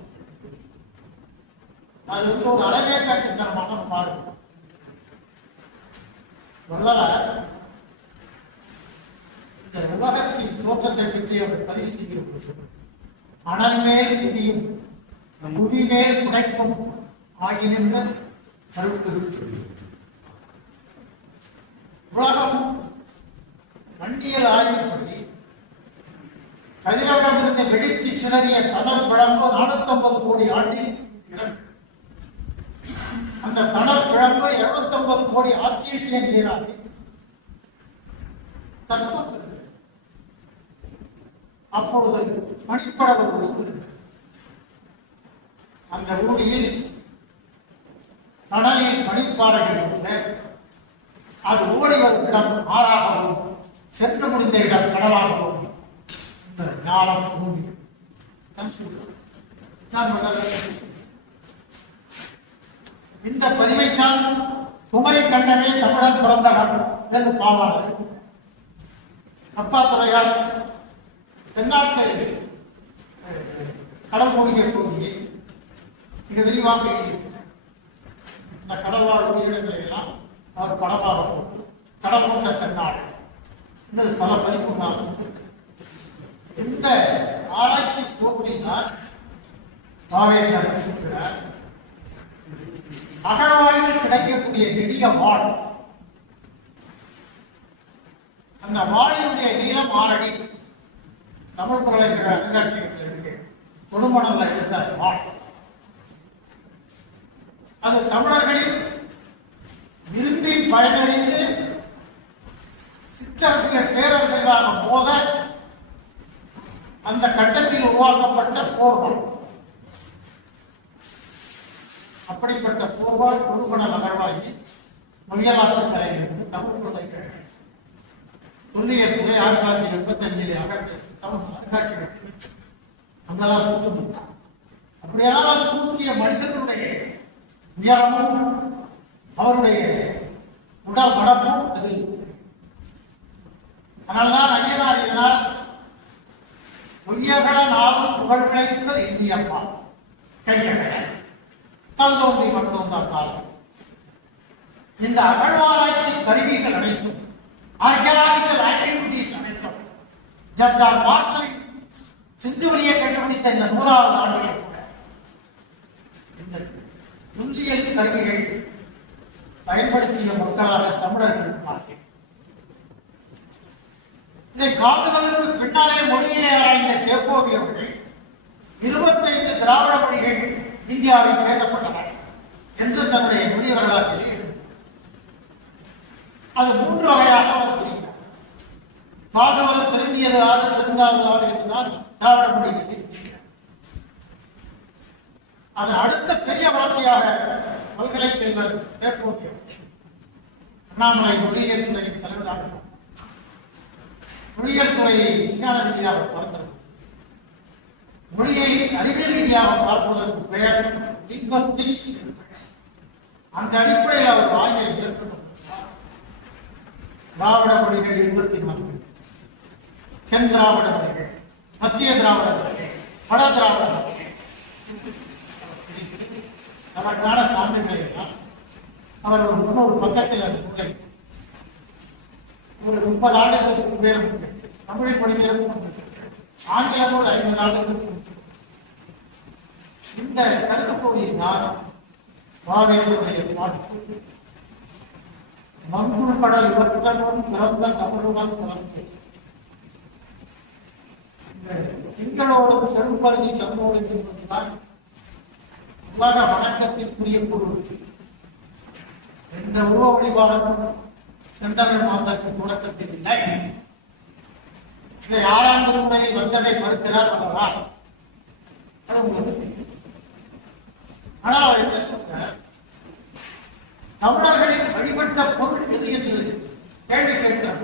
அது ஒரு அறவேற்காட்டுத்தனமான பாடு. இந்த உலகத்தின் தோற்றத்தை பற்றி அவர் பதிவு செய்கிறது. அனல் மேல் இடியும் புவி மேல் புடைக்கும் ஆகினின்ற கருத்து. உலகம் வண்டியல் ஆய்வுப்படி கதிரவனிலிருந்து வெடித்து சிதறிய தணல் பிழம்பு 450 கோடி ஆண்டில் இறங்கும். அந்த தணல் பிழம்பு 250 கோடி ஆர்கேசியன் நீராக தற்போது அப்பொழுது பனிப்படகு ஒளி. அந்த ஊழியில் கடலில் பனிப்பாறைகள் உள்ள அது ஓடி வரும் இடம் ஆறாகவும் சென்று முடிந்த இடம் கடலாகவும் இந்த ஞானம் பூமி இந்த பதிவைத்தான் குமரி கண்டமே தமிழன் பிறந்தவன் என்று பாவாளர் அப்பாத்துறையார் தென்னாட்டு கடல் மூழ்கிய பகுதியை மிக விரிவாக எழுதியிருக்கிறார். இந்த கடல்வாழ் உயிரினங்களை எல்லாம் அவர் படமாக போட்டு கடல் கொண்ட தென்னாடு என்பது பல பதிப்புகளாக இந்த ஆராய்ச்சி போக்கினால் பாவேந்தர் சொல்கிறார், அகழ்வாய்வில் கிடைக்கக்கூடிய நெடிய வாள், அந்த வாளினுடைய நீளம் 6 அடி. தமிழ் பல்கலைக்கழக அருங்காட்சியகத்தில் இருக்கு. கொடுமணல்ல எடுத்த வாள். அது தமிழர்களின் விரும்பின் பயனறிந்து சித்தரசுகள் பேரரசுகளாக போத அந்த கட்டத்தில் உருவாக்கப்பட்ட போர்வாள். அப்படிப்பட்ட போர்வாள் கொடுமணல் அகழ்வாய்ச்சி நொய்யலாற்று கலையிலிருந்து தமிழ் பல்கலைக்கழகம் தொல்லியல் துறை 1985 அகழ்ச்சி அருங்காட்சியகம் அங்கெல்லாம் தூக்கி அப்படியாவது தூக்கிய மனிதனுடைய உயரமும் அவருடைய உடல் மடப்பும் அதில். அதனால்தான் ஐயனார் இதனால் பொய்யகட நாளும் புகழ் கிடைத்தல் இந்தியப்பா கையகட கல்தோன்றி மண்தோன்றா காலம். இந்த அகழ்வாராய்ச்சி கருவிகள் அனைத்தும் ஆர்கியாலஜிக்கல் ஆக்டிவிட்டிஸ் அனைத்தும் ஜர்ஜார் மார்ஷலின் சிந்துவெளியை கண்டுபிடித்த இந்த 100வது ஆண்டுகளில் கூட இந்த துல்லியல் கருவிகள் பயன்படுத்திய மக்களாக தமிழர்கள் இருப்பார்கள். இதை காதுகளுக்கு பின்னாலே மொழியிலே ஆராய்ந்த தேப்போவி அவர்கள் 25 திராவிட மொழிகள் இந்தியாவில் பேசப்பட்டன என்று தன்னுடைய மொழி வரலாற்றில் எழுதினார். அது 3 வகையாக அவர் பிரிக்கிறார். காதுவது திருந்தியது ஆறு திருந்தாத ஆறு என்றால் திராவிட மொழிகளில் அதன் அடுத்த பெரிய வளர்ச்சியாக பல்கலை செல்வர் தேப்போவி அண்ணாமலை மொழியியல் துறையின் தலைவராக மொழியியல் துறையை விஞ்ஞான ரீதியாக பார்க்கிறது. மொழியை அறிவியல் ரீதியாக பார்ப்பதற்கு பெயர் லிங்குவிஸ்டிக்ஸ். அந்த அடிப்படையில் அவர் ஆய்வை மேற்கொண்டார். திராவிட மொழிகள் 24, தென் திராவிட மொழிகள், மத்திய திராவிட மொழிகள், வட திராவிட மொழிகள், நமக்கான சான்றுகளை எல்லாம் அவர் ஒரு 300 பக்கத்தில் அந்த நூலை ஒரு 30 ஆண்டுகளுக்கு மேலும் தமிழ் மொழிபெயர்ப்பும் ஆங்கிலமோடு 50 ஆண்டுகளுக்கு இந்த கருத்து பகுதியினால் பாவேந்தருடைய பாட்டு மங்குள் கடல் இவற்றனும் பிறந்த தமிழுடன் பிறந்து திங்களோடும் செருப்பருதி தம்மோடு என்பதுதான் உலக வணக்கத்திற்குரிய பொருள். எந்த உருவ வழிபாடும் செந்தமிழ் மாந்தத்தின் தொடக்கத்தில் இல்லை. இதை 6ஆம் முறையில் வந்ததை மறுக்கிறார் அல்லவா? அது உங்களுக்கு தெரியும். ஆனால் அவர் என்ன சொல்றார்? தமிழர்களின் வழிபட்ட பொருள் எது என்று கேள்வி கேட்கிறார்.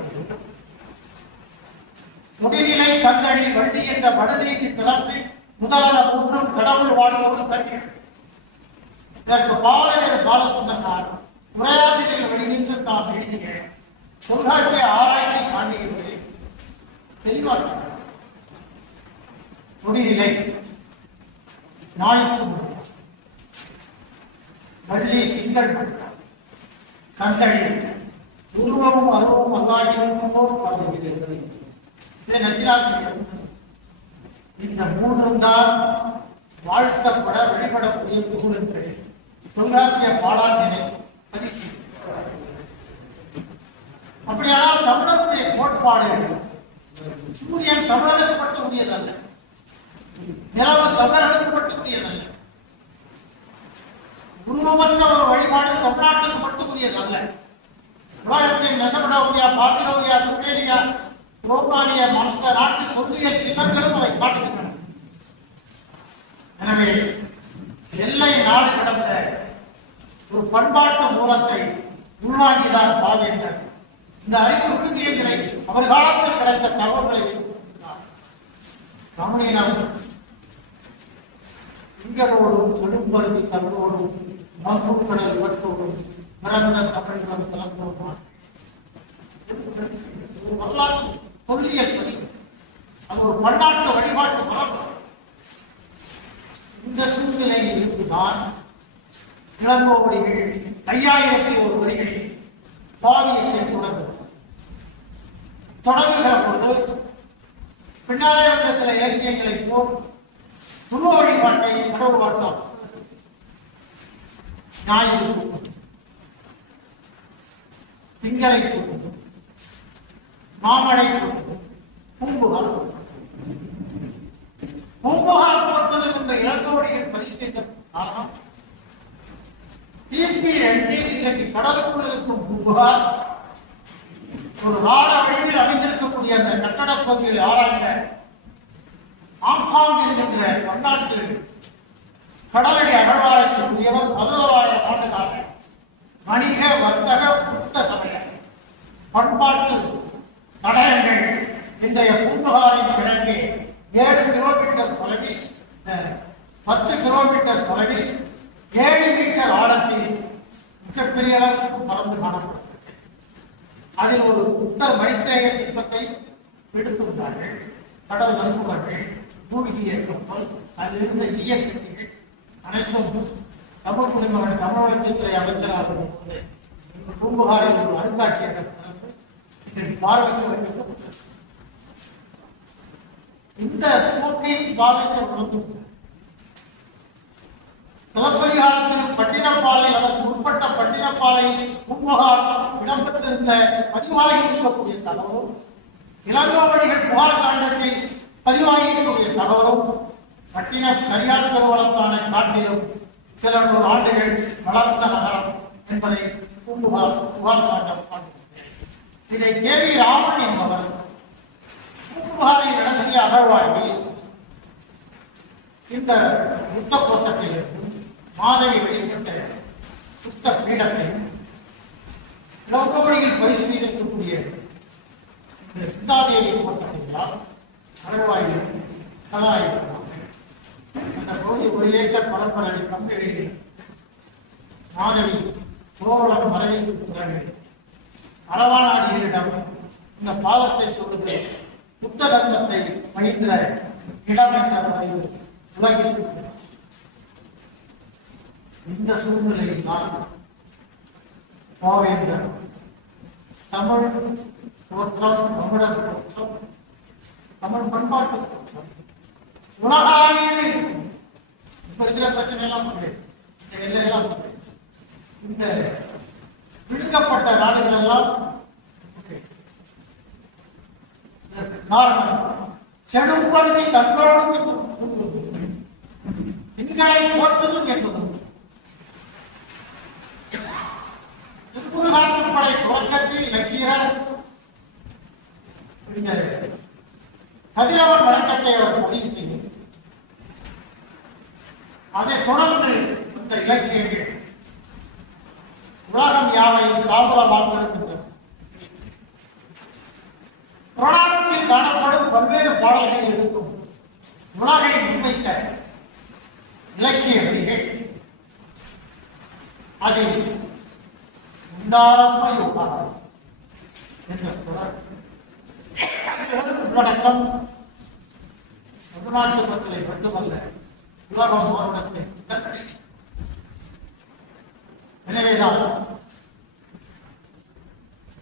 முடிநிலை கந்தடி வண்டி என்ற வடநீதி சிறப்பை முதலான முன்னும் கடவுள் வாழ்வோடு கட்டினார். இதற்கு பாவலர் பாலசுந்தரனார் உரையாசிரியர் வெளியிட்டு தாம் எழுதிய தொல்காப்பிய ஆராய்ச்சி காண்டிகளை தெளிவாக முடிநிலை ஞாயிற்று வள்ளி திங்கள் கந்தடி உருவமும் அருவமும் அல்லாகியும் பாடுகிறது. இதை நச்சினார். இந்த மூன்றும் தான் வாழ்த்தப்பட வெளிப்படக்கூடிய புகழ்கள் தொல்காப்பிய பாடாண்மை பதிவு. அப்படியானால் தமிழருடைய கோட்பாடு சூரியன் தமிழருக்கு மட்டும் உரியதல்ல, நிலவு தமிழருக்கு மட்டும் உரியதல்ல, உருவமற்ற ஒரு வழிபாடு தமிழ்நாட்டுக்கு மட்டும் உரியதல்ல. உலகத்தின் நெசபடோவியா, பாட்டிலோவியா, துர்கேலியா, ரோமானிய மற்ற நாட்டு சொல்லிய சின்னங்களும் அதை காட்டுகின்றன. எனவே எல்லை நாடு கடந்த ஒரு பண்பாட்டு மூலத்தை உள்வாங்கிதான் பாவேந்தர் இந்த அறிவு விழுங்கியங்களை அவர் காலத்தில் கிடைத்த தகவல்களை தமிழினம் திங்களோடும் செழும்பருதி தமிழோடும் மங்குக்கடல் இவற்றோடும் பிறந்த தமிழகம் கலந்தோடும் வரலாற்று தொல்லியல் பதிவு. அது ஒரு பன்னாட்டு வழிபாட்டு மரபு. இந்த சூழ்நிலையில் இருந்துதான் இளங்கோவடிகள் 5001 வரிகளில் பாவியத்தை தொடங்குகிற பொழுது பின்னாலே வந்த சில இலக்கியங்களை போல் துருவ வழிபாட்டை கடவுள் வாழ்த்தார். ஞாயிறு திங்களை மாமடை பூம்புகார் பூம்புகார் போட்டது இந்த இளங்கோவடிகள் பதிவு செய்த காரணம் கிபி 2 இன்றைக்கு கடலுக்குள் இருக்கும் பூம்புகார் ஒரு நாட வடிவில் அமைந்திருக்கக்கூடிய அந்த கட்டடப் பகுதியில் ஆராய்ந்த ஹாங்காங் என்கின்ற பன்னாட்டு கடலடி அகழ்வாராய்ச்சிக்குரியவர் 11,000 ஆண்டுகளாக வணிக வர்த்தக புத்த சமய பண்பாட்டு தடயங்கள் இன்றைய பூம்புகாரின் கிழக்கே 7 கிலோமீட்டர் தொலைவில் 10 கிலோமீட்டர் தொலைவில் 7 மீட்டர் ஆழத்தில் மிகப்பெரிய அளவுக்கு பறந்து காணப்பட்டது. அதில் ஒரு புத்தர் மைத்ரேய சிற்பத்தை எடுத்துள்ளார்கள். கடல் நண்பர்கள், மூழ்கிய கப்பல், அதில் இருந்த இயக்கங்கள் அனைத்தும் தமிழ் குடிமகன் தமிழ் வளர்ச்சித்துறை அமைச்சராக பூம்புகாரில் ஒரு அருங்காட்சியகம் பார்வைக்கு வைக்கப்பட்டது. இந்த போக்கை பாவித்த பொழுது சிலப்பதிகாரத்தில் பட்டினப்பாலை அதற்கு உட்பட்ட பட்டினப்பாலையில் பூம்புகார் இடம்பெற்றிருந்த பதிவாகி இருக்கக்கூடிய தகவலும் இளங்கோவடிகள் புகார் காண்டத்தில் பதிவாகி இருக்கக்கூடிய தகவலும் பட்டின கரியார் பெருவளத்தான காட்டிலும் சில 100 ஆண்டுகள் வளர்ந்த நகரம் என்பதை பூம்புகார் புகார் காண்டம் காண்கிறது. இதை கேவி ராமன் என்பவர் பூம்புகாரில் நடத்திய அகழ்வாய்வில் இந்த புத்த கோட்டத்திலிருந்து மாதவி வெளிப்பட்ட புத்த பீடத்தையும் இளங்கோவடியில் பதிவு செய்திருக்கக்கூடிய சித்தாதேவி கோட்டத்தினால் அகழ்வாய்வில் கலாயிருக்கிறார். அந்த பகுதி 1 ஏக்கர் பரப்பளவில் கம்பி எழுதினார். மாதவி கோவளம் மறைவுக்கு பிறகு அரவானாடியரிடம் இந்த பாவத்தை சொல்லுது புத்த தர்மத்தை வகிக்கிற இடம் என்ற பதிவு உலகிற்கு. இந்த சூழ்நிலையில் தான் பாவேந்தர் தமிழ் தோற்றம், தமிழர் தோற்றம், தமிழ் பண்பாட்டு தோற்றம் உலகாவியது. இப்ப இருக்கிற பிரச்சனை எல்லாம் இந்த எல்லையெல்லாம் இந்த விடுக்கப்பட்ட நாடுகள் எல்லாம் காரணம் செடும்பருதி தங்களோடு திங்களை போற்றுவதும் என்பதும் திருமுருகாற்றுப்படை துவக்கத்தில் இலக்கியர் கதிரவன் வழக்கத்தை அவர் பதிவு செய்தார். அதைத் தொடர்ந்து இந்த இலக்கியங்கள் உலகம் யாவையும் காவலமாக்கிருக்கின்றன. புராணத்தில் காணப்படும் பல்வேறு பாடல்கள் இருக்கும் உலகை முன்வைத்த இலக்கிய வரிகள் அதில் உண்டாரம்மை உண்டாரம் என்ற தொடர் உள்ளடக்கம் தமிழ்நாட்டு மக்களை மட்டுமல்ல உலகம் மாவட்டத்தை. எனவேதான்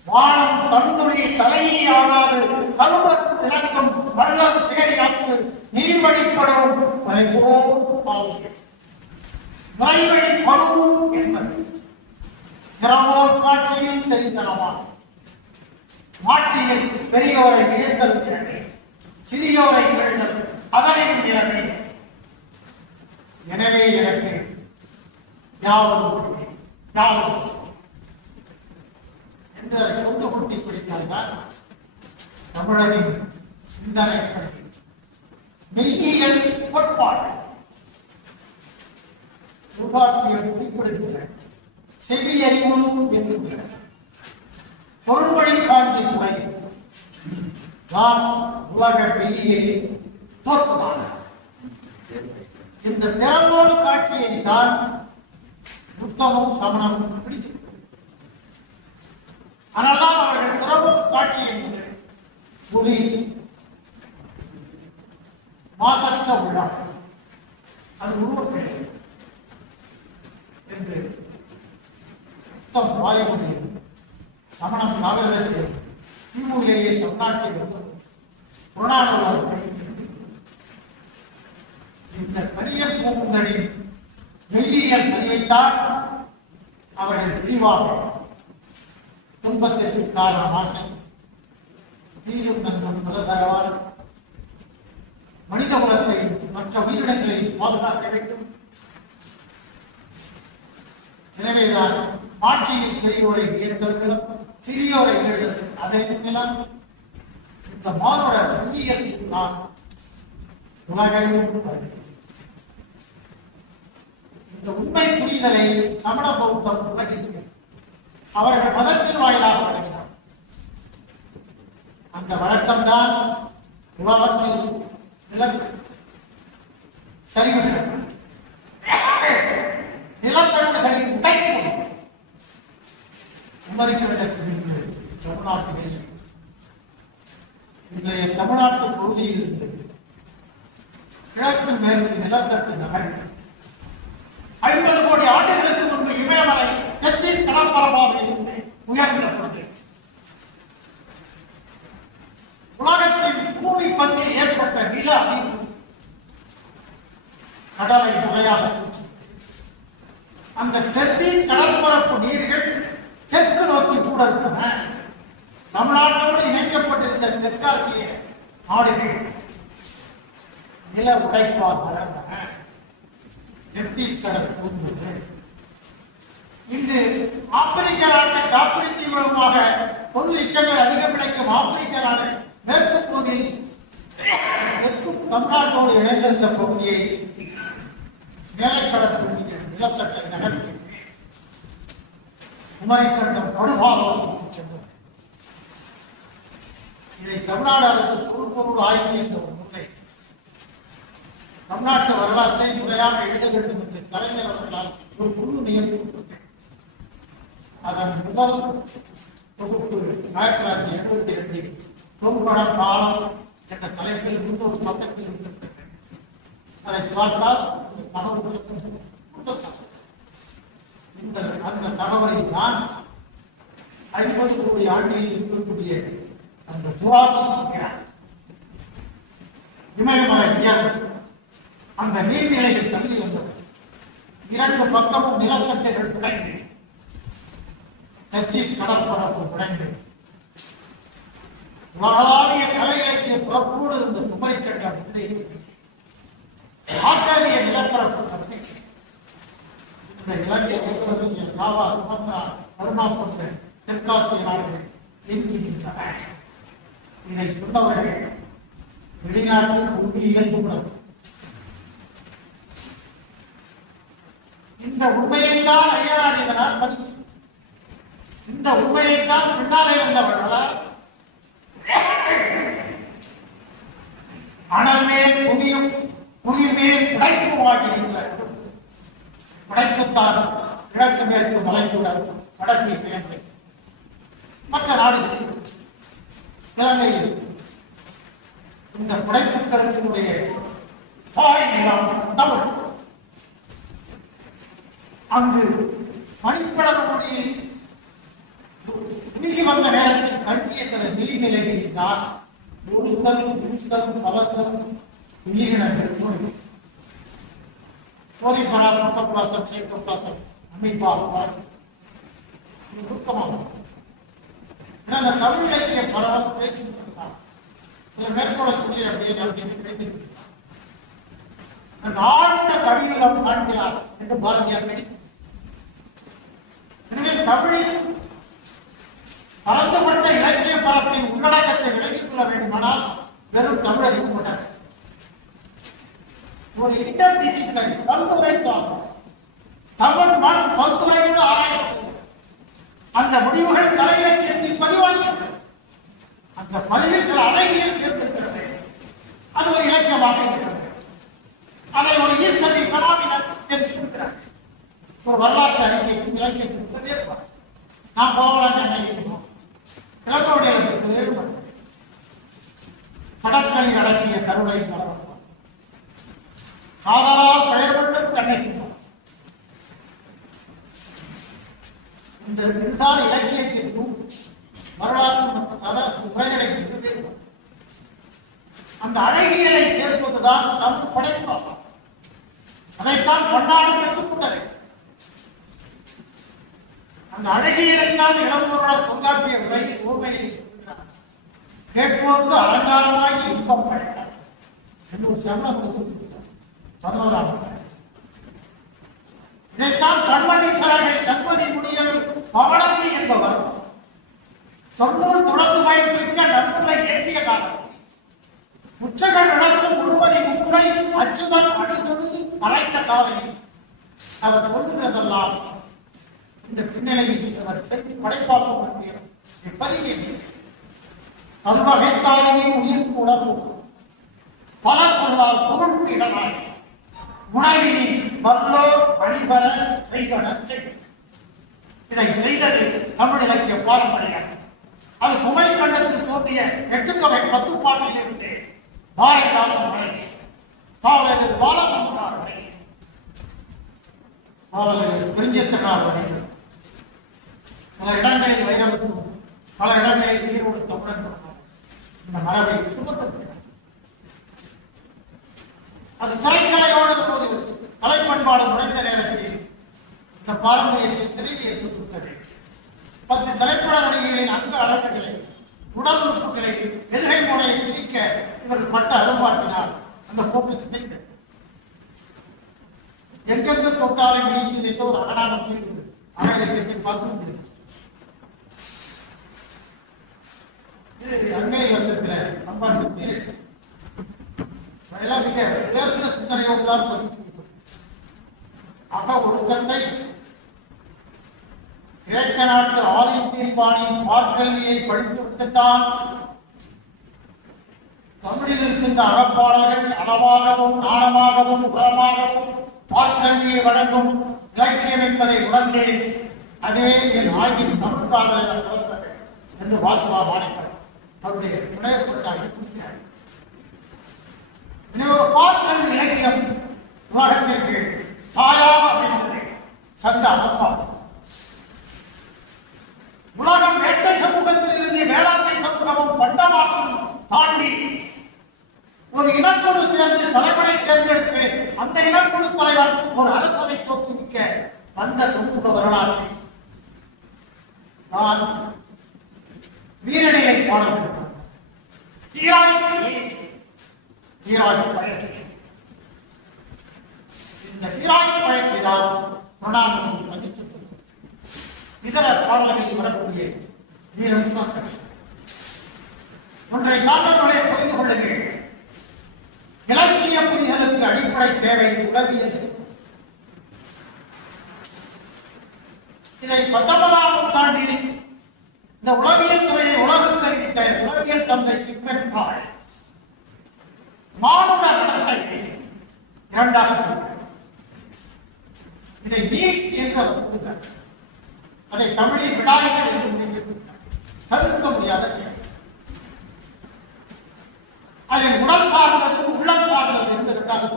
வானம் தன்னுடைய தலையை ஆகாது கருமத் திறக்கும் வள்ளல் தேடியாற்று நீர்வழிப்படும் மறைவழிப்படும் என்பது திறமோர் காட்சியில் தெரிந்தனவான் மாட்சியில் பெரியவரை இழத்தல் திறமை சிறியவரை இழந்தல் அதனின் திறமை. எனவே எனக்கு யாவரும் என்ற சொந்த குட்டி பிடித்தால்தான் தமிழரின் சிந்தனை மெய்யியல் கோட்பாடு உருவாக்கிய குறிப்பிடுகிற செவியறிவு என்கிற பொருள்மொழி காட்சி துறை தான் உலக மெய்யியலில் தோற்றுவான இந்த திறமோடு காட்சியை தான் புத்தமும் சமணமும் பிடித்து. ஆனால் அவர்கள் திறமோடு காட்சி என்பது புலி மாசற்ற விழா அது உருவப்பெயர் என்று புத்தம் வாய முடியும். சமணம் காலத்திற்கு திமுகையை தமிழ்நாட்டில் புறநானூறு இந்த கரியல் பூங்குகளின் மெய்யியல் பதிவைத்தான் அவர்கள் விரிவாக துன்பத்திற்கு காரணமாக நீதும் நன்றும் முதல்வரவால் மனித குலத்தை மற்ற உயிரினங்களை பாதுகாக்க வேண்டும். எனவேதான் ஆட்சியில் பெரியோரை உயர்த்தல்களும் சிறியோரை எழுதல் அதை நிலம் இந்த மானுட மெய்யியல் நான் உலகையும் இந்த உண்மை புரிதலை சமண பௌத்தம் உலகிற்கு அவர்கள் மதத்தின் வாயிலாக வழங்கினார். அந்த வழக்கம்தான் உலகத்தில் சரிவிட்டது. நிலத்தழுகளின் உடைப்பு உமரிக்கிறதற்கு தமிழ்நாட்டில் இன்றைய தமிழ்நாட்டு பகுதியில் இருந்து கிழக்கு மேற்கு நிலத்தட்டு நகர் 50 கோடி ஆண்டுகளுக்கு முன்பு இமயமலை தெற்கில் கடற்பரப்பாக இருந்து உயர்ந்த பொழுது உலகத்தின் பூமி பந்தில் ஏற்பட்ட நில அதிர்வு கடலை முறையாக அந்த தெற்கில் கடற்பரப்பு நீர்கள் தெற்கு நோக்கி கூட இருந்தன. தமிழ்நாட்டோடு இணைக்கப்பட்டிருந்த தெற்காசிய நாடுகள் நில உடைப்பால் வளர்ந்தன. கடல் கூர்ந்தது. இன்று ஆப்பிரிக்க நாட்டை காப்பிரித்தி மூலமாக பொருள் எச்சங்கள் அதிகம் கிடைக்கும் ஆப்பிரிக்க நாடு மேற்கு பகுதியில் தமிழ்நாட்டோடு இணைந்திருந்த பகுதியை மேலைக்கடல் பகுதிகள் நிலத்தட்டை நகர்த்தி குமரிக்கண்டம் படுபாலத்திற்கு சென்றது. இதை தமிழ்நாடு அரசு பொருள் ஆய்வு என்ற ஒரு முறை தமிழ்நாட்டு வரலாற்றை முறையாக எழுத வேண்டும் என்று கலைஞர் அவர்களால் ஒரு குழு நியமிக்கப்பட்டது. அதன் முதல் தொகுப்பு 1972 தொகுப்படம் காலம் என்ற தலைப்பில் 300 பக்கத்தில் இருந்தது. அதை பார்த்தால் அந்த தகவலில் தான் 50 கோடி ஆண்டில் இருக்கக்கூடிய அந்த சுவாசம் இமயமலை உயர்வு அந்த நீர்நிலைகள் தள்ளி வந்தது. 2 பக்கமும் நிலத்தட்டுகள் தொடங்கி தெத்தீஸ் கடற்பரப்பு உடைந்து உலகளாவிய கலை இலக்கிய புறப்போடு இருந்த குமரிக்கண்ட ஆச்சாரிய நிலப்பரப்பு பற்றி இந்த இலக்கிய காவா சுமத்ரா கருணா போன்ற தெற்காசிய நாடுகள் எஞ்சிக்கின்றன. இதை சொன்னவர்கள் வெளிநாட்டில் உண்மை இயல்புடன் இந்த உண்மையைத்தான் ஐயனாடிதனால் மதிச்சு இந்த உண்மையைத்தான் பின்னாலே வந்தவர்களால் அனல்மேல் புவியும் புவிமேல் உடைப்புவாகின்ற உடைப்புத்தான் கிழக்கு மேற்கு மலையுடன் வடக்கில் மேற்கு மற்ற நாடுகளில் இலங்கையில் இந்த படைப்புகளுடைய தாய் நிலம் தமிழ். அங்கு மணிப்படர் மொழியில் உருகி வந்த நேரத்தில் கட்டிய சில நீர்நிலைகளில் தான் ஒருசல் விரிசல் பலசல் நீரினங்கள் நோய் சோதிப்பரா புரோட்டோபிளாசம் சைட்டோபிளாசம் அமைப்பாக சுருக்கமாக அந்த தமிழ் இலக்கிய பரவல் பேச்சுக்கிறார். சில மேற்கோள சொல்லி அப்படியே ஆழ்ந்த கவியுலம் காண்கிறார் என்று பாரதியார் நடித்தார். எனவே தமிழில் பரந்துபட்ட இலக்கிய பரப்பின் உள்ளடக்கத்தை விலகிக் கொள்ள வேண்டுமானால் வெறும் தமிழறிவு கொண்டார் ஒரு இன்டர் டிசிப்ளினரி பல்துறை சார்ந்த தமிழ் மண் பல்துறையோடு ஆராய்ச்சி அந்த முடிவுகள் கலை இலக்கியத்தில் பதிவாகிறது. அந்த பதிவில் சில அழகியல் சேர்ந்திருக்கிறது. அது ஒரு இலக்கியமாக இருக்கிறது. அதை ஒரு ஈஸ்டரி பெனாமினல் என்று சொல்கிறார். ஒரு வரலாற்று அறிக்கைக்கும் இலக்கியத்திற்கு வேறுபாடு. நாம் கோவலாற்று அன்னைக்கிறோம் இலக்கோடைய வேறுபாடு. கடற்கரை அடங்கிய கருணை மலர்வார் காதலால் பெயர் கொண்டு கண்ணைக்கின்றோம். இந்த இதுதான் இலக்கியத்திற்கும் வரலாற்று உரைநடைக்கு அந்த அழகியலை சேர்ப்பதுதான் நம் படைப்பாகும். அதைத்தான் பன்னாடு கற்றுக்கொண்டது. அந்த அழகியலைத்தான் இளம்பொருளால் தொல்காப்பிய உரை ஓமையில் கேட்போருக்கு அலங்காரமாகி இன்பம் படைத்தார் என்று ஒரு சரணம் கொடுத்திருக்கிறார் 11ஆம். இதைத்தான் கண்மணி சரகை சண்மதி முடியல் பவளந்தி என்பவர் தொன்னூல் தொடர்ந்து பயன்படுத்த நன்னூலை ஏற்றிய காலம் உச்சகள் நடத்தும் முழுவதை முக்குடை அச்சுதன் அணுதொழுது அரைத்த காலையில் அவர் சொல்லுகிறதெல்லாம் இந்த பின்னணியில் அவர் சென்று படைப்பாக்க பதிவு பல்வகைத்தாரின் உயிர்ப்பு உணர்வு பல சொல்லால் பொருள் இடனாய் உணவினின் வல்லோர் அணிவர செய்வன செய். இதை செய்தது தமிழ் இலக்கிய பாரம்பரியம். அது குமரி கண்டத்தில் தோன்றிய 8 தொகை 10 பாட்டில் இருந்து பாரதிதாசன் வழங்கி பாவலர் பாலகம்பனார் வழங்கி பாவலர் பெருஞ்சத்திரனார் வழங்கி சில இடங்களில் வைரவத்தும் பல இடங்களில் நீரோடு தமிழன் இந்த மரபை சுமத்துகிறார். அது சிறைக்கலையோடு ஒரு கலைப்பண்பாடு நுழைந்த நேரத்தில் இந்த பாரம்பரியத்தில் சிறையில் ஏற்பட்டுள்ளது. 10 திரைப்பட நடிகைகளின் அங்க அழகுகளை உடல் உறுப்புகளை எதிரை முறையை திரிக்க இவர்கள் பட்ட அரும்பாட்டினால் அந்த போக்கு சிதைந்தது. எங்கெங்கு தொட்டாலை நீக்கியது என்று ஒரு அகடான தீர்வு அமெரிக்கத்தை பார்க்க முடியும். இது அண்மையில் வந்திருக்கிற அம்பாண்டு சீரழி அதெல்லாம் மிக உயர்ந்த சிந்தனையோடு தான் பதிவு செய்யப்படும். ஆக ஒரு தந்தை கிரேக்க நாட்டு ஆலிம் சீர்பாணியின் பார்க்கல்வியை படித்துவிட்டுத்தான் தமிழில் இருக்கின்ற அறப்பாளர்கள் அளவாகவும் நாணமாகவும் உரமாகவும் பார்க்கல்வியை வழங்கும் இலக்கியம் என்பதை உணர்ந்தேன். அதுவே என் ஆய்வின் தமிழ் காதலை கலந்தது என்று வாசுவா மாணிக்கம் அவருடைய புனையப்பட்டாக குறிக்கிறார். ஒரு பார்க்கல் இலக்கியம் உலகத்திற்கு தாயாக அமைந்தது சந்த அகப்பா. உலகம் வேட்டை சமூகத்தில் இருந்து வேளாண்மை சமூகமும் பண்டமாக்கும் தாண்டி ஒரு இனக்குழு சேர்ந்து தலைவனை தேர்ந்தெடுத்து அந்த இனக்குழு தலைவர் ஒரு அரசவை தோற்றுவிக்க வந்த சமூக வரலாற்றை நான் வீரநிலை பாடல்கள் தீராய் பழத்தை இந்த தீராய் பழத்தை தான் பிரணாமம் மதித்து இதர பாடல்களில் வரக்கூடிய வீரம்சாக்கள் ஒன்றை சார்ந்தவர்களை புரிந்து கொள்ளுங்கள். இலக்கிய புரிதலுக்கு அடிப்படை தேவை உளவியல். இதை 19ஆம் நூற்றாண்டில் இந்த உளவியல் துறையை உலகுக்கு அறிவித்த உளவியல் தந்தை சிக்மண்ட் ஃப்ராய்ட் மானுட நடத்தை இரண்டாக இதை நீட்ஸ் என்று அவர் கூறினார். அதை தமிழில் விடாய்கள் என்று முடிக்கிறார். தவிர்க்க முடியாத கேள்வி. அதை உடல் சார்ந்தது உள்ளம் சார்ந்தது என்று இரண்டாக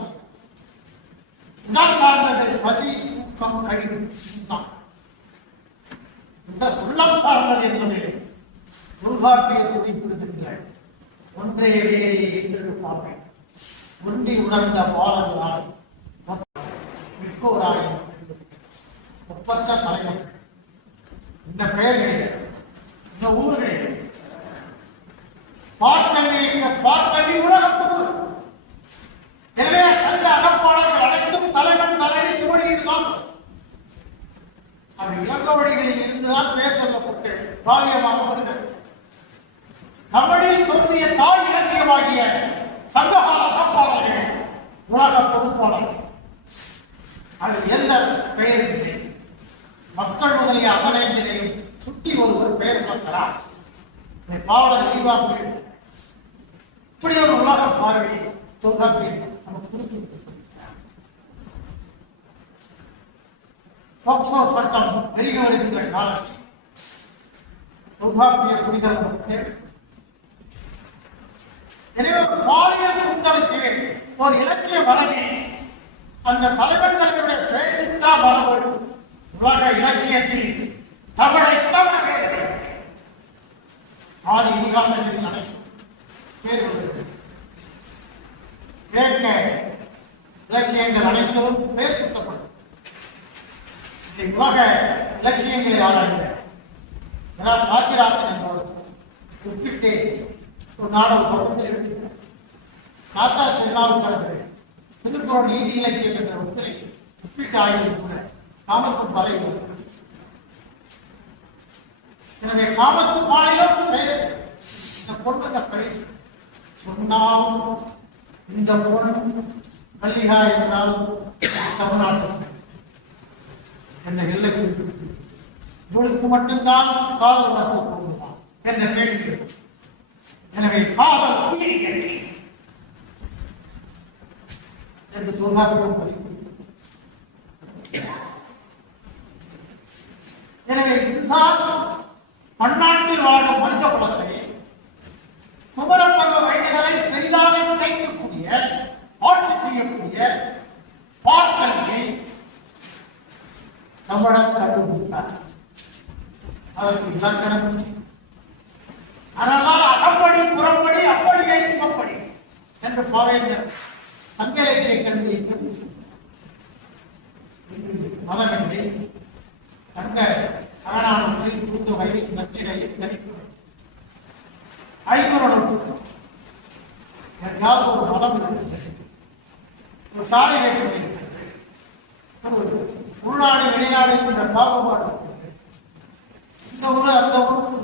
உடல் சார்ந்தது பசி தூக்கம் கழிவு தான். உள்ளம் சார்ந்தது என்பது தொல்காப்பியர் குறிப்பிடுகின்ற ஒன்றே வேலையை என்றிருப்பார்கள் ஒன்றி உணர்ந்த பாரதியால் மிக்கோராயின் ஒப்பற்ற தலைவர். இந்த பெயர் கிடையாது, இந்த ஊர் கிடையாது. பார்க்கல்வி உலக பொது. எனவே சங்க அகப்பாளர்கள் அனைத்தும் தலைவன் தலைவி திருவடியில் தான் அப்படி இலக்க வழிகளில் இருந்துதான் பெயர் சொல்லப்பட்டு காவியமாக வருகிறது. தமிழில் தோன்றிய தாய் இலக்கியமாகிய சங்ககால அகப்பாளர்கள் உலக பொதுப்பாளர்கள். அதில் எந்த பெயரும் இல்லை. மக்கள் முதலிய அகனைந்திலையும் சுட்டி ஒருவர் பெயர் பார்க்கிறார். பாவலர் விரிவாக இப்படி ஒரு உலக பார்வை தொல்காப்பியம் நமக்கு கொடுத்து போக்சோ சட்டம் பெருகி வருகின்ற காலத்தில் தொல்காப்பிய புரிதல் தேவை. எனவே பாலியல் தூண்டலுக்கு ஒரு இலக்கிய மரபை அந்த தலைவர்களுடைய பேசிட்டா மரபு உலக இலக்கியத்தில் தமிழை தவிர ஆதி இதிகாசங்களில் அனைத்தும் கேட்க இலக்கியங்கள் அனைத்திலும் பேர் சுத்தப்படும். உலக இலக்கியங்களை ஆராய்ந்த காசிராசன் என்பவர் ஒப்பிட்டு ஒரு நாடகம் பக்கத்தில் எடுத்துக்கிறார். தாத்தா திருநாவுக்கரசர் திருக்குறள் நீதி இலக்கியம் என்ற ஒப்பிட்டு ஆய்வில் கூட காமத்து பாலை. எனவே காமத்து பாலையிலும் பெயர் இந்த பொண்ணு பெயர் சொன்னாலும் இந்த பொண்ணு மல்லிகா என்றால் தமிழ்நாட்டு என்ற எல்லைக்கு இவளுக்கு மட்டும்தான் காதல் வளர்த்து கொள்ளுவான் என்ற கேள்வி. எனவே காதல் உயிர் என்று தொல்காப்பியம் பதிவு. எனவே இதுதான் பன்னாட்டில் வாழும் மனித குலத்தை குமரப்பருவ வயதினரை பெரிதாக சிதைக்கக்கூடிய ஆட்சி செய்யக்கூடிய பார்க்கல்வியை தமிழர் கண்டுபிடித்தார். அதற்கு இலக்கணம் அதனால் அகப்படி புறப்படி அப்படி ஏற்படி என்று பாவேந்தர் சங்க இலக்கிய கல்வியை மதமின்றி தங்க சரணானங்களில் புரிந்து வயதில் நச்சினையில் கணிப்பு ஐக்குறளும் எங்காவது ஒரு மதம் இருக்கிறது, ஒரு சாலை இருக்கிறது, உள்நாடு வெளிநாடு என்ற பாகுபாடு இருக்கிறது. இந்த ஊரு அந்த ஊருக்கு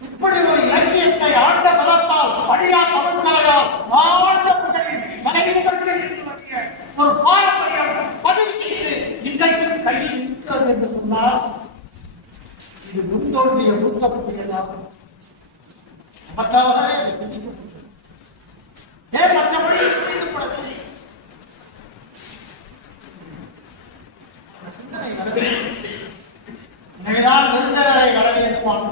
இப்படி ஒரு இலக்கியத்தை ஆண்ட தளத்தால் படியா தமிழ்கலையால் ஆண்ட புகழில் மனைவிகள் ஒரு பாரம்பரியம் பதிவு செய்து இன்றைக்கு கையில் இருக்கிறது என்று சொன்னால் இது முன்தோன்றிய புத்தகக்கூடியதாகும். மற்றவர்களே மற்றபடி சிந்தனை வரவேற்பான் விருந்தரை வரவேற்பான்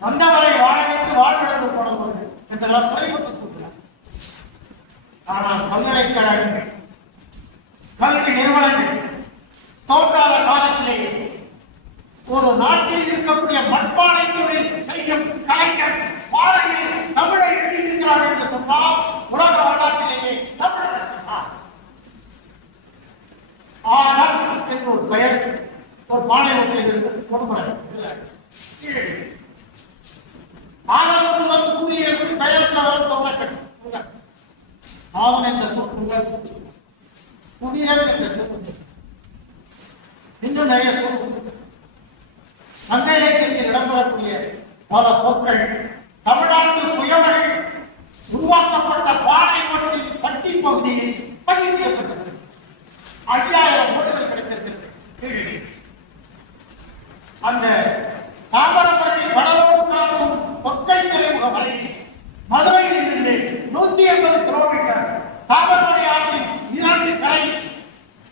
வந்தவரை வாழ வைத்து வாழ்விழந்து போனவர்கள் என்றெல்லாம் குறைபட்டு கூறுகிறார். ஆனால் பல்கலைக்கழகங்கள் கல்வி நிறுவனங்கள் தோன்றாத காலத்திலேயே ஒரு நாட்டில் இருக்கக்கூடிய மண்பானை தொழில் செய்யும் கலைஞர் பாடலில் தமிழை எழுதியிருக்கிறார் என்று சொன்னால் உலக வரலாற்றிலேயே தமிழர் ஆகர் என்ற ஒரு பெயர் ஒரு பானை ஒன்றை கொடுக்கிறார். ஆகர் முதல் கூறிய பெயர் தோன்றக்கட்டும் ஆதன் என்ற சொல் புனிதன் என்ற சொல் இன்னும் நிறைய சொல் சங்க இலக்கியத்தில் இடம்பெறக்கூடிய பல சொற்கள் தமிழ்நாட்டு புயவர்கள் உருவாக்கப்பட்ட பானை ஒன்றின் பட்டி பகுதியில் பதிவு செய்யப்பட்டது. 5000 ஓட்டுகள் கிடைத்திருக்கிறது. அந்த தாமிரபரணி வடலூர் கொற்கை துறைமுகம் வரை மதுரையில் இருந்து 180 கிலோமீட்டர் தாமிரபரணி ஆற்றின் 2 கரை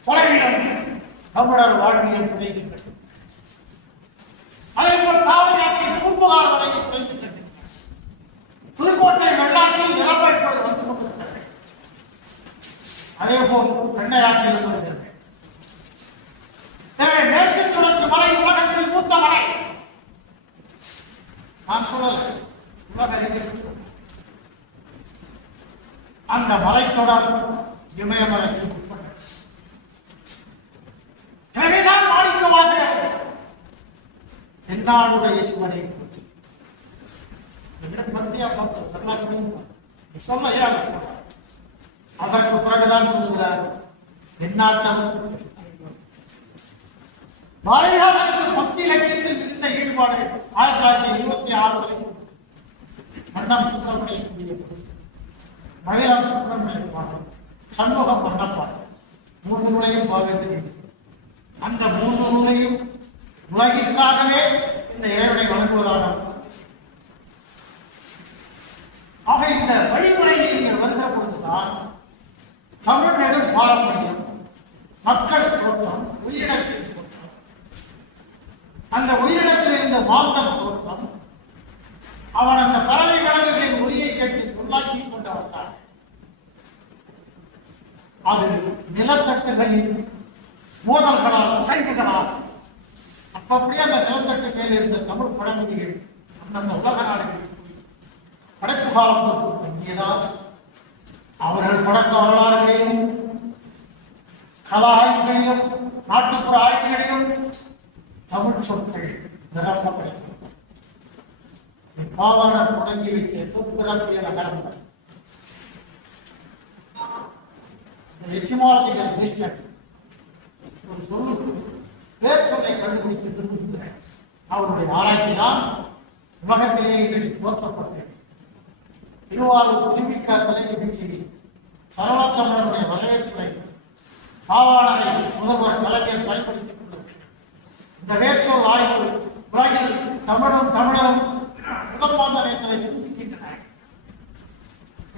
தொலைவிடம் தமிழர் வாழ்வியல் கிடைக்கின்றது. அதேபோல் காவிரி ஆற்றின் பூம்புகார் வரை கிடைக்கின்றது. புதுக்கோட்டை வெள்ளாற்றில் நிரம்ப இப்பொழுது வந்து கொண்டிருக்கிறது. அதேபோல் வெள்ளை ஆற்றில் வருகிறது. எனவே மேற்கு தொடர்ச்சி மலை உலகத்தில் மூத்த மலை. நான் சொல்லல, உலக அறிஞர்கள் அந்த மலைத்தொடர் இமயமலைக்கு உட்பட்டது. எனவேதான் மாணிக்க வாசகர் தென்னாடுடைய சிவனை சொல்ல அதற்கு பிறகுதான் சொல்கிறார் தென்னாட்டவர். பாரதிதாசனுக்கு பக்தி இலக்கியத்தில் இருந்த ஈடுபாடு 1926 வரைக்கும் மன்னம் சுப்பிரமணியம் மகிழம் சுப்பிரமணியம் பாடல் சண்முகம் மன்னப்பாடல் 3 நூலையும் பாரதி. அந்த 3 நூலையும் உலகிற்காகவே இந்த இறைவனை வழங்குவதாக. ஆக இந்த வழிமுறையில் நீங்கள் வருகிற பொழுதுதான் தமிழ் நெடும் பாரம்பரியம், மக்கள் தோற்றம், உயிரினத்தின் தோற்றம், அந்த உயிரினத்தில் இருந்த மாந்தம் தோற்றம், அவன் அந்த பறவை விலங்குகளின் ஒளியை கேட்டு சொல்லாக்கி கொண்டு வந்தான். அது நிலத்தட்டுகளின் மோதல்களால், கைதுகளால் அப்படியே அந்த நிலத்தட்டு மேல் இருந்த தமிழ் பழமொழிகள் அந்தந்த உலக நாடுகளில் படைப்பு காலம் தொற்று தங்கியதால் அவர்கள் பழக்க வரலாறுகளிலும் கல ஆய்வுகளிலும் நாட்டுப்புற ஆய்வுகளிலும் தமிழ் சொற்கள் நிரப்பப்படுகின்றன. பாவாணர் தொடங்கி வைத்த சொற்பிறப்பிய நகரங்கள் எட்டிமாலஜிக்கல் பிசினஸ் ஒரு சொல்லுக்கு வேர் சொல்லை கண்டுபிடித்து திரும்புகின்றன. அவருடைய ஆராய்ச்சி தான் உலகத்திலேயே இன்றைக்கு போற்றப்பட்டது. திருவாரூர் திருவிக்கா தலை நிகழ்ச்சியில் சரவத்தமிழருடைய வரவேற்புரை பாவாணரை முதல்வர் கலைஞர் பயன்படுத்திக் கொண்டது. இந்த வேர்ச்சொல் ஆய்வு உலகில் தமிழும் தமிழரும் முதற்பாந்தனை நிரூபிக்கின்றன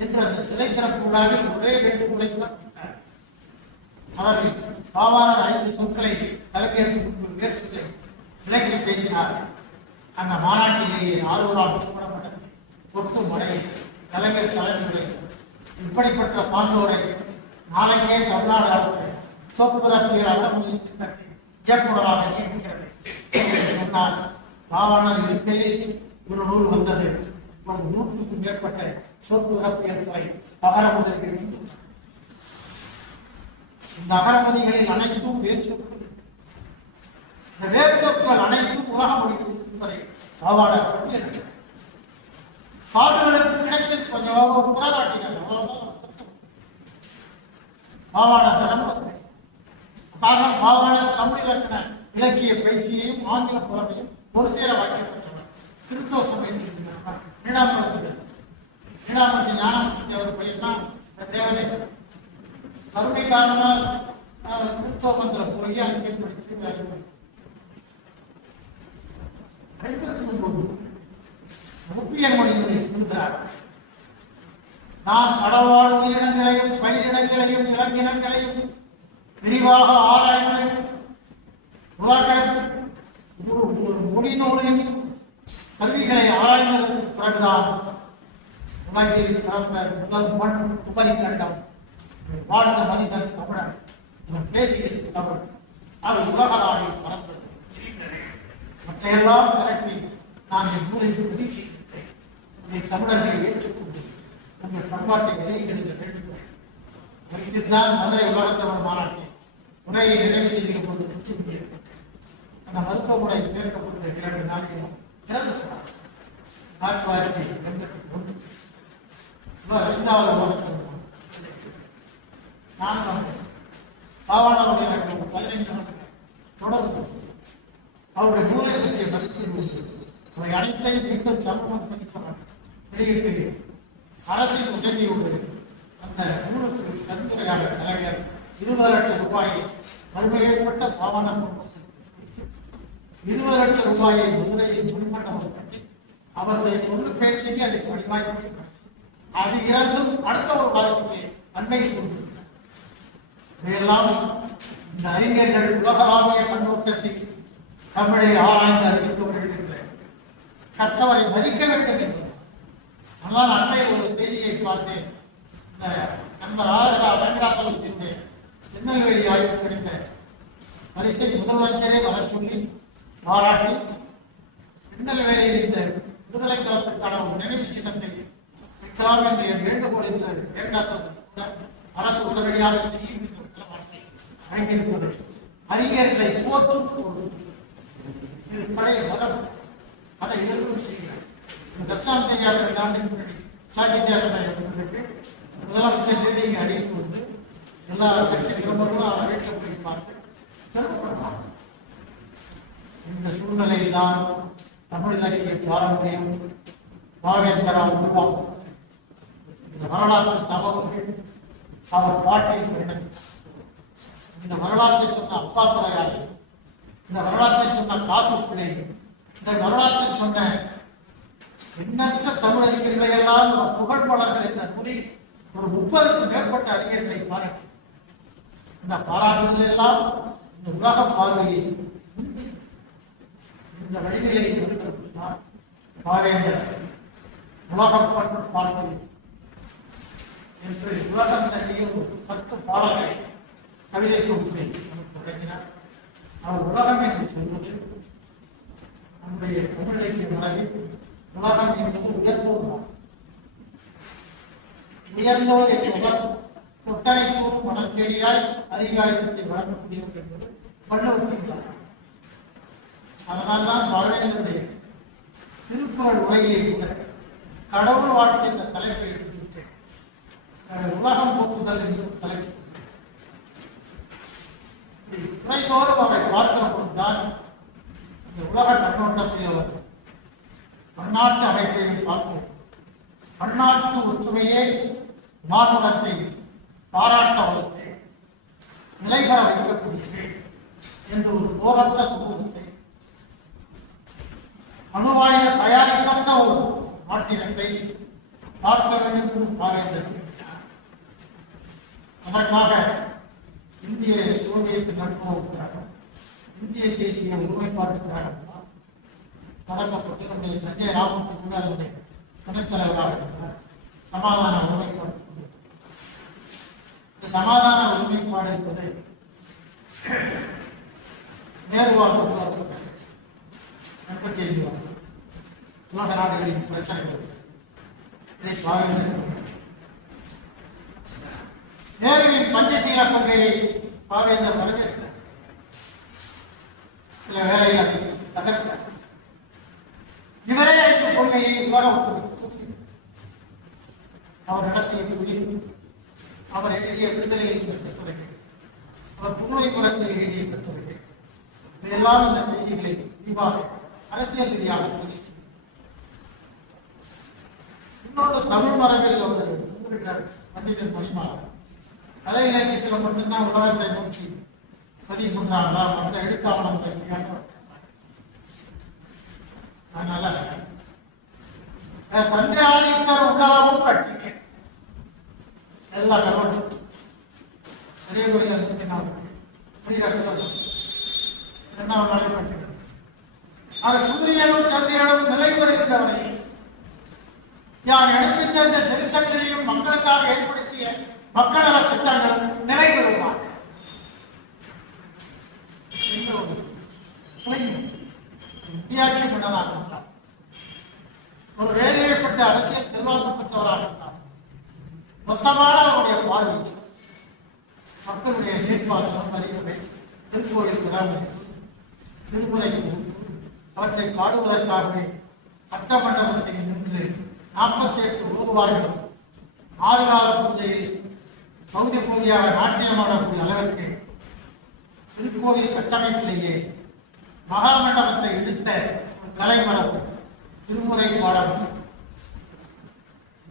என்று அந்த சிலை திறப்பு விழாவில் ஒரே வேண்டுகோளை அவர் பாவாணர் 5 சொற்களை கலைஞர் வேர்ச்சொல்லை விளக்கி பேசினார். அந்த மாநாட்டிலேயே 6 நாள் திட்டப்படப்பட்ட பொறுப்பு மழை கலைஞர் தலைமுறை இப்படிப்பட்ட சான்றோரை நாளைக்கே தமிழ்நாடு அரசு சொற்பிறப்பியல் அகமதி திட்டத்தில் இயக்குநராக நியமிக்கிறது சொன்னார். பாவாணர் இருக்கையில் ஒரு நூல் வந்தது. இப்பொழுது 100க்கும் மேற்பட்ட சொற்பிறப்பியல் துறை அகரமுதல்கள். இந்த அகரமுதிகளில் அனைத்தும் வேர்ச்சொற்கள். இந்த வேர்ச்சொற்கள் அனைத்தும் உலக மொழிகள் என்பதை பாவாணர் பட்டியலிட்டார். காடுகளுக்கு கிடைத்தது கொஞ்சமாக புறநாட்டினார். பாவாணர் காரணம் பாவாணர் தமிழ் இலக்கண இலக்கிய பயிற்சியையும் ஆங்கில புலமையும் ஒரு சேர வாக்கி பெற்றவர். கிறிஸ்தவ சமயத்தில் நீடாமூர்த்தி ஞானமூர்த்தி அவர் பையன் தான் தேவதை. கருணை காரணமாக கிறிஸ்தவ மந்திரம் போய் அங்கே படித்து 59 முப்பியன் மொழிகளில் சொல்கிறார். நான் கடவுள் உயிரினங்களையும் பயிரினங்களையும் இலக்கினங்களையும் விரிவாக ஆராய்ந்து உலக மொழி நூலின் கல்விகளை ஆராய்ந்ததற்கு பிறகுதான் உலகில் பிறந்த முதல் மண் உபரி கண்டம் வாழ்ந்த மனிதன் தமிழன். இவன் பேசியது தமிழ். அது உலக நாளில் பறந்தது. மற்றையெல்லாம் திரட்டி நான் என் நூலை உறுதி செய்கின்றேன். இதை தமிழர்களை ஏற்றுக்கொண்டு உங்கள் பண்பாட்டை விலையிடுங்க வேண்டும். வைத்துத்தான் மதுரை உலகத்தமிழ் மாநாட்டில் உரையை நிறைவு செய்கிற போது அந்த மருத்துவமனை சேர்க்கப்பட்ட 2 நாட்கள் இறந்து போனார். 1981 5வது வருடத்தில் நானும் பாவாணருடைய 15 ஆண்டுகள் தொடர்ந்து அவருடைய நூலை பற்றிய மதிப்பீடு அவை அனைத்தையும் மீண்டும் சமூகம் பதிப்பவர் வெளியிட்டு அரசின் உதவியோடு அந்த நூலுக்கு கருத்துரையாளர் கலைஞர் 20 லட்சம் ரூபாயை வறுமையேற்பட்ட பாவாணர் 20 லட்சம் ரூபாயை மதுரையில் மணிமண்டபம் கட்டி அவருடைய பொருளுக்கு அதை வடிவாய்ப்பு அது இரண்டும் அடுத்த ஒரு வாய்ப்புக்கு அண்மையில் கொடுத்திருக்கிறார். இவையெல்லாம் இந்த அறிஞர்கள் உலகளாவிய கண்ணோட்டத்தில் தமிழை ஆராய்ந்து அறிவிக்க வருகின்ற கற்றவரை மதிக்க வேண்டும் என்பது. ஆனால் அண்மையில் ஒரு செய்தியை பார்த்தேன். இந்த நண்பர் ஆதரா வெங்கடாசலத்தினுடைய திருநெல்வேலி ஆய்வு கிடைத்த பரிசை முதலமைச்சரே வர சொல்லி பாராட்டி திருநெல்வேலியில் இந்த விடுதலை களத்திற்கான ஒரு நினைவு சின்னத்தை வைக்கலாம் என்ற வேண்டுகோள் இருக்கிறது. வெங்கடாசலத்தில் அரசு உடனடியாக செய்யும் வழங்கியிருக்கிறது. அறிஞர்களை போற்றும் இது பழைய மதம், அதை எதிர்ப்பு செய்கிறார். தட்சாந்தையாளர் நாட்டின் சாகித்ய அகாடமிக்கு முதலமைச்சர் இங்கே அறிவிப்பு வந்து எல்லா கட்சி நிறுவனங்களும் அவர் வீட்டில் போய் பார்த்து பெருமைப்படுவார். இந்த சூழ்நிலையில் தான் தமிழ் இலக்கிய பாரம்பரியம் பாவேந்தரா உருவாகும். இந்த வரலாற்று தகவல்கள் அவர் பாட்டில் பெருமை. இந்த வரலாற்றை சொன்ன அப்பா துறையார், இந்த வரலாற்றை சொன்ன காசு பிள்ளை, இந்த வரலாற்றை சொன்ன எண்ணற்ற தமிழறிஞர்களை எல்லாம் புகழ்பாளர்கள் என்ற நூலில் ஒரு 30க்கும் மேற்பட்ட அறிஞர்களை பாராட்டு. இந்த பாராட்டுதல் எல்லாம் இந்த உலக பார்வையை இந்த வழிநிலை கொடுத்திருக்கிறார். பாவேந்தர் உலகம் பார்ப்பது என்று உலகம் தள்ளிய ஒரு 10 பாடல்களை கவிதை தொகுப்பை தொடங்கினார். அவர் உலகம் என்று சொல்வது நம்முடைய தமிழக மரபில் உலகம் என்பது உயர்ந்தோர். உயர்ந்தோர் என்பவர் தொட்டனைத்தோறும் மனக்கேடியாய் அதிகாரத்தை வழங்கக்கூடியவர் என்பது வள்ளுவத்தின். அதனால்தான் பாவேந்தருடைய திருக்குறள் உரையிலே கூட கடவுள் வாழ்க்கை என்ற தலைப்பை எடுத்துவிட்டு உலகம் போக்குதல் என்று தலைப்பு துறைதோறும் அவரை பார்க்கிற பொழுதுதான் இந்த உலக கண்ணோட்டத்தில் அவர் பன்னாட்டு அமைப்பையும் பார்ப்போம். பன்னாட்டு ஒற்றுமையே மானுடத்தை பாராட்ட வளர்த்து நிலைபெற வைக்கக்கூடிய என்று ஒரு போரற்ற சமூகத்தை அணுவாயுத தயாரிப்பற்ற ஒரு நாட்டினத்தை பார்க்க வேண்டும் என்று பாவேந்தர். அதற்காக இந்திய சோவியத் நட்புறவுக்காக இந்திய தேசிய ஒருமைப்பாட்டுக்காக தொடங்கப்பட்டு நம்முடைய சஞ்சய் ராமூர்த்தி கூட அதனுடைய துணைத்தலைவராக இருக்கிறார். சமாதான ஒருமைப்பாடு. இந்த சமாதான ஒருமைப்பாடு என்பதை நேருவால் உருவாக்கப்பட்டது. 85 உலக நாடுகளின் பிரச்சனைகள் இதை பாவேந்தர். நேருவின் பஞ்சசீல கொள்கையை பாவேந்தர் வரவேற்கிறார். சில வேளையில் அதை தகர்க்கிறார். இவரே இந்த கொள்கையை உலக ஒற்றுமை அவர் நடத்திய புதிர், அவர் எழுதிய விடுதலை என்ற கட்டுரைகள், அவர் புதுவை புரட்சியில் எழுதிய கட்டுரைகள், இதையெல்லாம் இந்த செய்திகளை விரிவாக அரசியல் ரீதியாக பதிவு. இன்னொரு தமிழ் மரபில் அவர் இருக்கிறார் பண்டிதர் மணிமாறன். கலை இலக்கியத்தில் மட்டும்தான் உலகத்தை நோக்கி 13ஆம் மற்ற எழுத்தாளர்கள். அதனால சந்திராதித்தர் உண்டாகவும் கட்சிக்கு எல்லா கவனம் பெரிய கோயில் 2வது நாளை படிச்சிருக்க. அவர் சூரியனும் சந்திரனும் நிலை வருகின்றவரை யார் எடுத்து சென்ற திருத்தங்களையும் மக்களுக்காக ஏற்படுத்திய மக்கள் நல திட்டங்களும் நிறைவேறுவார். இந்தியாட்சி மன்னராக இருந்தார். ஒரு வேலையப்பட்ட அரசியல் செல்வாக்கு பெற்றவராக இருந்தார். மொத்தமான அவருடைய பார்வை மக்களுடைய நீர்ப்பாசனம், அறிவுரை, திருக்கோயில் பராமரிப்பு, திருமுறை அவற்றை பாடுவதற்காகவே பட்ட மண்டபத்தில் நின்று 48 ஓதுவார்கள் 6 கால பூஜையில் பகுதி பகுதியாக நாட்டியமாடக்கூடிய அளவிற்கு திருக்கோயில் கட்டமைப்பிலேயே மகாமண்டபத்தை இழுத்த ஒரு கலைமரம் திருமுறை பாடம்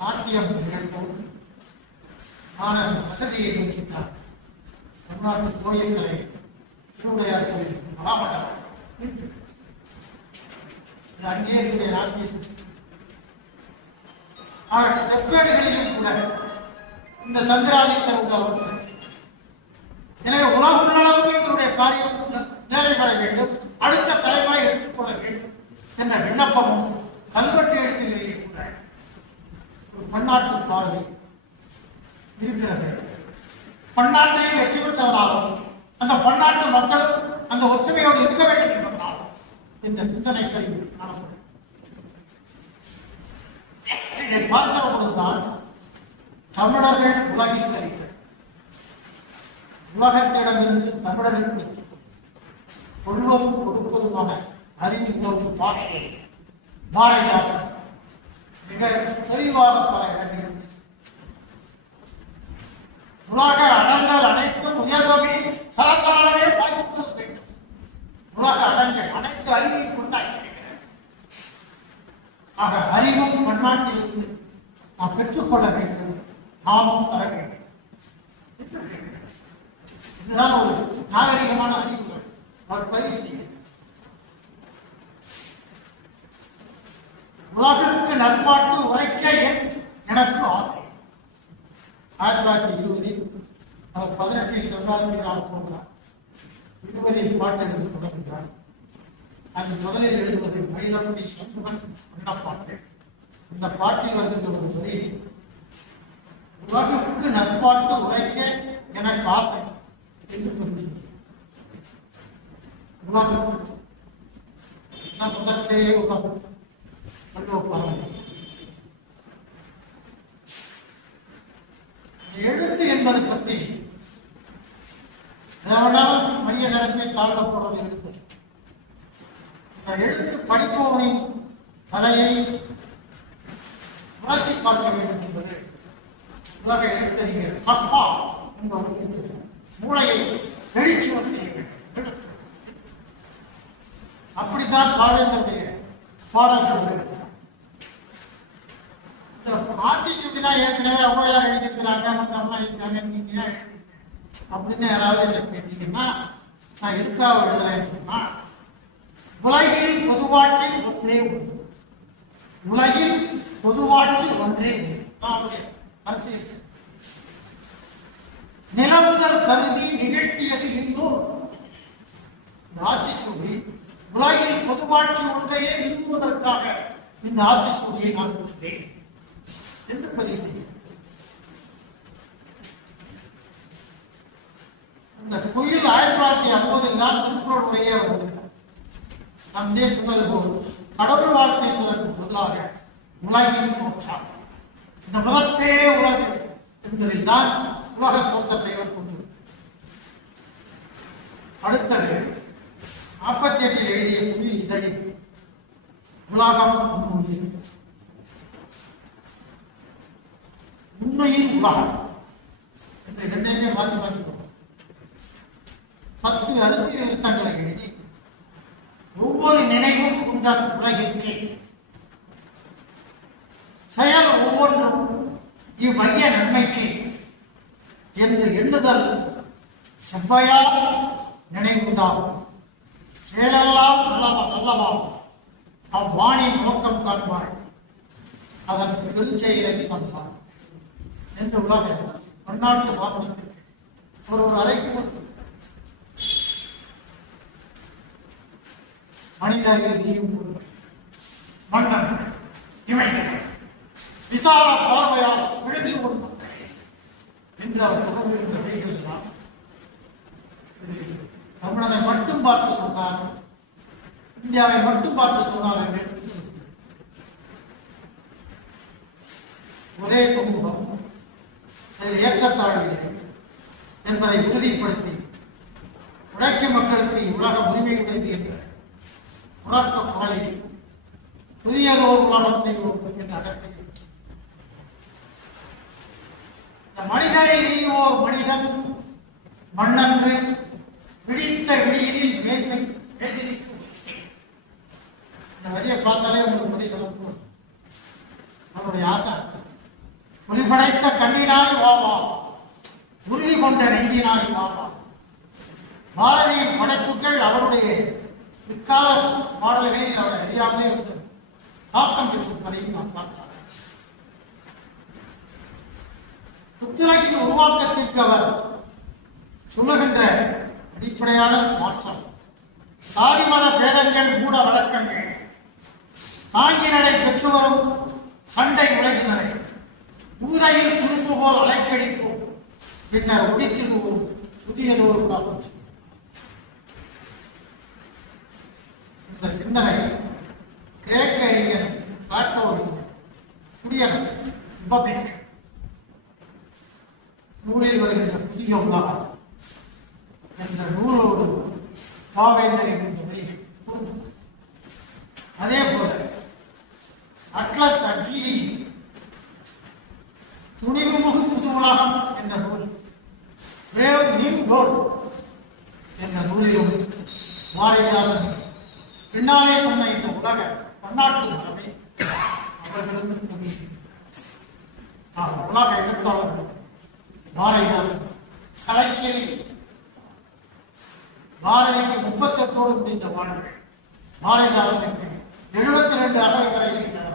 நாட்டியம் நிகழ்த்தும் வசதியை நோக்கித்தான் தமிழ்நாட்டு கோயில்களை திருவுடையார் கோயில் மகாமண்டபம் அங்கே என்னுடைய நாட்டிய செப்பேடுகளிலும் கூட இந்த சந்திராதித்தர் உள்ளவர்கள். எனவே உலகம் அளவுக்கு எங்களுடைய காரியம் நிறைவேற வேண்டும், அடுத்த தலைமுறை எடுத்துக்கொள்ள வேண்டும் என்ற விண்ணப்பமும் கல்வெட்டு எழுத்துகளிலே கூட ஒரு பன்னாட்டு பார்வை இருக்கிறது. பன்னாட்டையே வெற்றி பெற்றவராகவும் அந்த பன்னாட்டு மக்களும் அந்த ஒற்றுமையோடு இருக்க வேண்டும் என்பதனால் இந்த சிந்தனைகளை காணப்படும். இதை பார்க்கிற பொழுதுதான் தமிழர்கள் உலகில் தெரிகிறது. உலகத்திடமிருந்து தமிழர்களுக்கு கொள்வதும் கொடுப்பதுமான அறிவு போன்று பாட்டு பாரதிதாசன் மிக தெளிவாக பல இடங்களில் உலக அடங்கல் அனைத்தும் உயர்வமே சலசலவே பாய்ச்சல் வேண்டும். உலக அடங்கல் அனைத்து அறிவையும் கொண்டாயிருக்கிறது. ஆக அறிவும் பன்னாட்டிலிருந்து நாம் பெற்றுக்கொள்ள வேண்டும், நாமும் தர வேண்டும். இதுதான் ஒரு நாகரிகமான அறிவுகள். அவர் பதிவு செய்ய உலகிற்கு நட்பாட்டு உரைக்க எனக்கு ஆசை. 1920 அவர் 18 தென்காசிக்காக போகிறார். 20 பாட்டு எழுத தொடங்குகிறார். அது முதலில் எழுதுவது மயிலப்படி சண்முகன் பாட்டு. இந்த பாட்டில் வருகின்ற ஒரு வரி, உலகுக்கு நட்பாட்டு உரைக்க எனக்கு ஆசை என்று பதிவு செய்கிறார். உலகம் முதற்கே உலகம் எழுத்து என்பதை பற்றி மைய நிறத்தை தாழ்த்தப்படுவது எழுத்து. இந்த எழுத்து படிப்பவனின் தலையை உரசி பார்க்க வேண்டும் என்பது உலக எழுத்தறிஞர் கஃபா என்பவர் மூளையை எழுச்சி செய்ய வேண்டும். அப்படித்தான் பாவேந்தருடைய பாடல்கள் ஆட்சிச்சுட்டிதான் ஏற்கனவே அவ்வையா எழுதியிருக்கிறாங்க, மற்ற அம்மா இருக்காங்க, நீங்க ஏன் எழுதி அப்படின்னு யாராவது இல்லை கேட்டீங்கன்னா, நான் எதுக்காக எழுதுறேன்னு சொன்னா, உலகில் பொதுவாட்சி ஒன்றே உண்டு. உலகில் பொதுவாட்சி ஒன்றே உண்டு. அரசியல் நிலவுதல் கருதி நிகழ்த்தியது இன்னும் ஆட்சிச்சூடி உலகில் பொதுவாட்சி ஒன்றையே விரும்புவதற்காக இந்த ஆட்சிச்சூடியை நான் கொடுத்தேன் என்று பதிவு செய்ய. இந்த கோயில் 1960 தான் திருக்குறள் உரையே வருகிறார். நம் சொன்னது போல் கடவுள் வாழ்க்கை என்பதற்கு பதிலாக உலகின் தோற்றம், இந்த முதற்றே உலகு என்பதில் தான் உலக தோற்றத்தை அவர் கொண்டு. அடுத்தது 48 எழுதிய புதிய இதழி உலகம் உண்மையின் உலகம் என்ற இரண்டையுமே மாற்றி மாற்றி 10 அரசியல் எழுத்தங்களை எழுதி ஒவ்வொரு நினைவும் உண்டான உலகிற்கு செயல் ஒவ்வொன்றும் இவ்வைய நன்மைக்கு என்று எண்ணுதல் செவ்வையால் நினைவுண்டாகும். செயலெல்லாம் நல்லவாம் அவ்வாணின் நோக்கம் காண்பாள், அதன் பெருஞ்செயலை காண்பாள் என்று உலக பன்னாட்டு வாகனத்திற்கு ஒரு அறைக்கு மனிதர்கள் நீயும் மன்னன் இமைகள் விசால பார்வையால் விழுங்கி ஒரு மக்கள் என்று அவர் தொடர்புகின்ற வழிகள் தான். தமிழனை மட்டும் பார்த்து சொன்னார், இந்தியாவை மட்டும் பார்த்து சொன்னார் என்று ஒரே சமூகம், ஏற்றத்தாழ்வு, என்பதை உறுதிப்படுத்தி உழைக்கும் மக்களுக்கு உலக உரிமை உறுதி என்ற உறக்க குரலில் புதியதோர் உலகம் செய்வோம் என்ற அடக்கத்தை மனிதனை நீ ஓர் மனிதன் மண்ணன்று பிடித்த வெளியில் மேன்மை எதிரிக்கும். இந்த வரியை பார்த்தாலே உங்களுக்கு புரியும். நம்முடைய ஆசை ஒளிபடைத்த கண்ணீராய் வாவா, உறுதி கொண்ட நெஞ்சினாய் வாவா. பாரதியின் படைப்புகள் அவருடைய பிற்கால பாடல்களில் அவர் அறியாமலே இருந்து தாக்கம் பெற்றிருப்பதையும் நாம் பார்க்கலாம். புத்துலகின் உருவாக்கத்திற்கு அவர் சொல்லுகின்ற அடிப்படையான மாற்றம் சாதி மத பேதங்கள் மூட வழக்கங்கள் தாங்கி நடை பெற்று வரும் சண்டை உலகினரை ஊரையில் துரும்பு போல் அலைக்கழிப்போம், பின்னர் ஒழித்திடுவோம் புதியதோர் உலகம். இந்த சிந்தனை கிரேக்க அறிஞர் பிளாட்டோவின் குடியரசு ரிபப்ளிக் நூலில் வருகின்ற புதிய உலகம் என்ற நூலோடு பாவேந்தரின் இந்த வரிகள் பொருந்தும். அதே போல அட்லஸ் அட்லியின் துணிவுமுகு புது உலகம் என்ற நூல், பிரேவ் நியூ வேர்ல்ட் என்ற நூலிலும் பாரதிதாசன் பின்னாலே சொன்ன இந்த உலக பன்னாட்டு மரபை அவர்களும் புதிய உலக எழுத்தாளர்கள் பாரதிதாசன் சரக்கியலி பாரதிக்கு 38 முடிந்த வாழ்வு, பாரதிதாசனுக்கு 72 அகவை வரை இருக்கின்றன.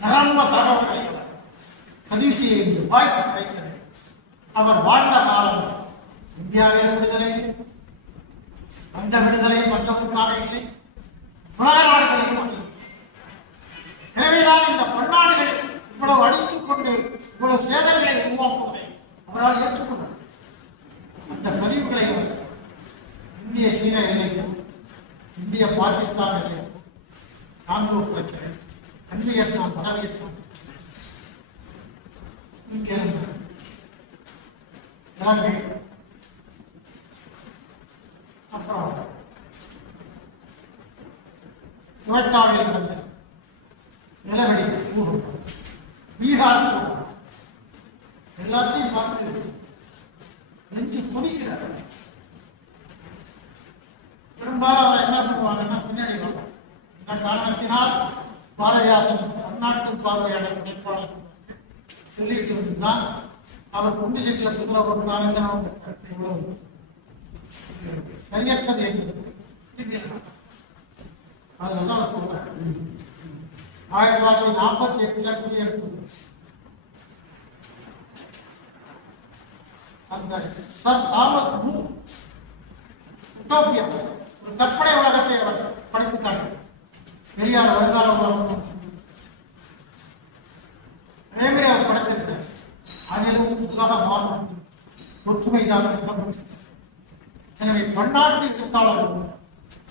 நிரம்ப தகவல்களை பதிவு செய்ய வேண்டிய வாய்ப்பு கிடைத்தது. அவர் வாழ்ந்த காலம் இந்தியாவில் விடுதலை, அந்த விடுதலை மற்றவர்களுக்காக இல்லை, உலக நாடுகளில் அல்ல. எனவேதான் இந்த பன்னாடுகள் இவ்வளவு அடித்துக் கொண்டு இவ்வளவு சேதங்களை உருவாக்குவதை அவரால் ஏற்றுக்கொண்டார். அந்த பதிவுகளை இந்திய சீன எல்லைக்கும் இந்திய பாகிஸ்தான் எல்லைக்கும் காங்கோ பிரச்சனை, அன்பியர்தான் பதவியேற்றம் இலங்கை, அப்புறம் குவெட்டாவில் நடந்த நிலவெடிப்பு பூகம்பம், பீகார் பூகம்பம் எல்லாத்தையும் பார்த்து நெஞ்சு கொதிக்கிறார். பெரும்பாலும் அவர் என்ன பண்ணுவாங்கன்னா பின்னாடி வரும். இந்த காரணத்தினால் பாரதிதாசன் பன்னாட்டு பார்வையாளர் நினைப்பாளர் சொல்லிட்டு வந்துதான் அவர் குண்டு செட்டில குதிரை போட்டுனாருங்க. அவங்க கருத்து எவ்வளவு சரியற்றது என்பது அதெல்லாம் அவர் சொல்றார். 1948 குடியரசு அந்த சர் தாமஸ் உட்டோப்பியா ஒரு கற்பனை உலகத்தை அவர் படைத்து காட்டினார். பெரியார் வருங்கால உலகம் அதேமாதிரி அவர் படைத்திருக்கிறார். அதிலும் உலக மாற்றம் ஒற்றுமைதான். எனவே பன்னாட்டு எழுத்தாளர்கள்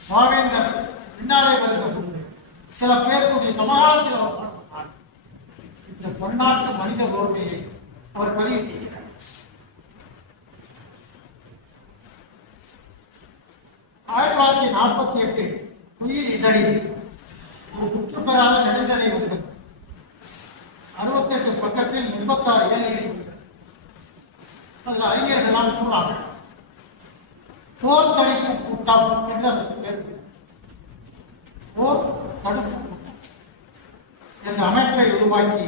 பாவேந்தர் பின்னாலே வருகிற சில பேருடைய சமகாலத்தில் அவர் பார்க்கிறார். இந்த பன்னாட்டு மனித கோர்மையை அவர் பதிவு செய்கிறார். ஆயிரத்தி 1948 குயில் இதழில் ஒரு குற்று பெறாத நெடுங்கதை உண்டு. 68 பக்கத்தில் 86 ஏழைகள். அதில் அறிஞர்களால் கூறார்கள். போர் தடுப்பு கூட்டம் என்று அதற்கு பேர். போர் தடுப்பு கூட்டம் என்ற அமைப்பை உருவாக்கி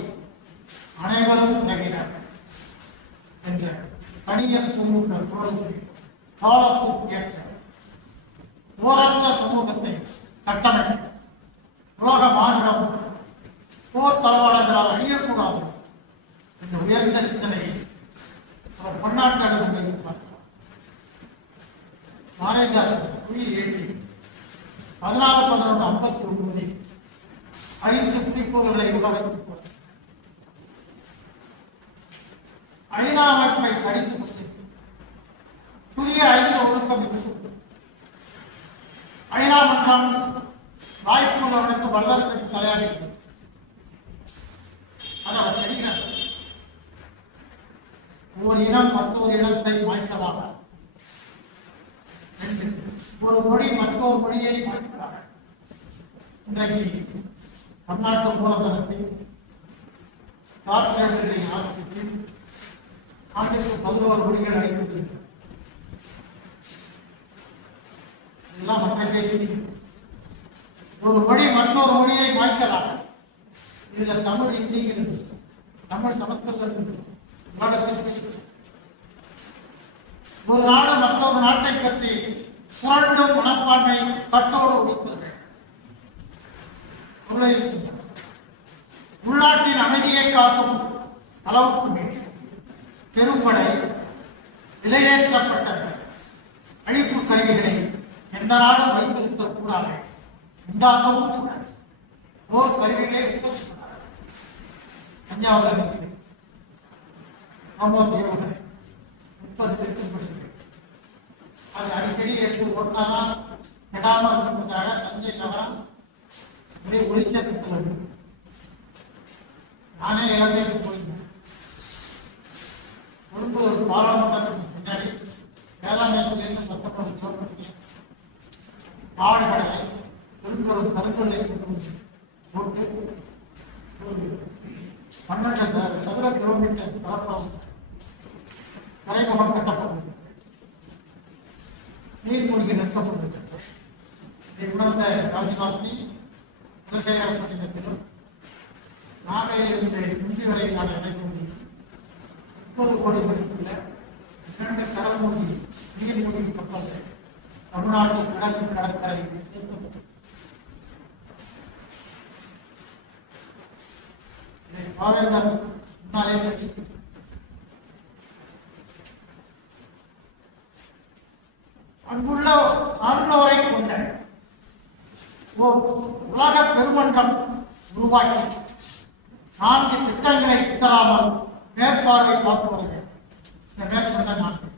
அனைவரும் இணங்கினர் என்ற கணியன் குழுவின குரலுக்கு காலத்திற்கு ஏற்ற போராட்ட சமூகத்தை கட்டமைக்க உலக மாநிலம் போர் தளவாடங்களால் அழியக்கூடாது என்ற உயர்ந்த சிந்தனையை அவர் பன்னாட்டு அணுகுமுறையில் பார்க்கிறார். பாரதிதாசன் குயில் ஏற்றி 14-11-59 5 குறிக்கோள்களை உலகத்திற்கு ஐநா அமைப்பை கடித்து கொண்டு புதிய 5 ஒழுக்கம் என்று சொல்லும். ஐநா மன்றம் வாய்ப்பு உள்ளவனுக்கு வல்லரசுக்கு தலையாடுகிறது. அது அவர் தெரிகிறார். ஒரு இனம் மற்றொரு இனத்தை மாய்க்கலாம், ஒரு மொழி மற்றொரு மொழியை மாய்க்கலாம். இன்றைக்கு பன்னாட்டு மூலதனத்தில் கார்ப்பரேட்டுகளை ஆட்சிக்கு ஆண்டுக்கு 11 மொழிகள் அளிக்கிறது. இதெல்லாம் மக்களுக்கே சிந்திக்கும். ஒரு மொழி மற்றொரு மொழியை மாய்க்கலாம். இதுல தமிழ் இந்திங்கிறது, தமிழ் சமஸ்கிருதம் ஒரு நாடு மற்றொரு நாட்டை பற்றி சுரண்டும் மனப்பான்மை கட்டோடு உடைத்தது. உள்நாட்டின் அமைதியை காக்கும் அளவுக்கு பெரும்படை விலையேற்றப்பட்ட அழிப்பு கருவிகளை எந்த நாடும் வைத்திருக்க கூடாது, உண்டாக்கவும் கூடாது. போர் கருவிகளை தஞ்சாவூர் தேவர்களை 30 லட்சம் அது அடிக்கடி எடுத்து ஓட்டாதான் கெடாமல் இருப்பதாக தஞ்சை நகரம் ஒரே ஒளிச்சத்தில். நானே இலங்கைக்கு போயிருந்தேன். ஒரு பாராளுமன்றத்துக்கு பின்னாடி வேதாந்தத்திலிருந்து 19 கிலோமீட்டர் ஆழ்கடலை பெரும்பெரும் கருங்கல்லை போட்டு ஒரு 12 சதுர கிலோமீட்டர் பரப்பாகும் கரைமுகம் கட்டப்பட்டது. நீர்மூழ்கி நிறுத்தப்பட்டிருக்கிறது. இதை உணர்ந்த ராஜ்நாத் சிங் குலசேகர கடிதத்திலும் நாகையிலிருந்து இந்தி வரை நான் நினைக்க முடியும் 30 கோடி மதிப்புள்ள 2 கடல்மூழ்கி நீர்மூழ்கி கப்பல்கள் தமிழ்நாட்டு கிழக்கு கடற்கரை நிறுத்தப்பட்டது. இதை பாவேந்தர் முன்னாலே கட்டி அங்குள்ள சான்றோரை கொண்ட உலக பெருமன்றம் உருவாக்கி 4 திட்டங்களை சித்தராமல் மேற்பார்வை பார்த்து வருகிறேன். இந்த மேற்சொன்ன நாட்கள்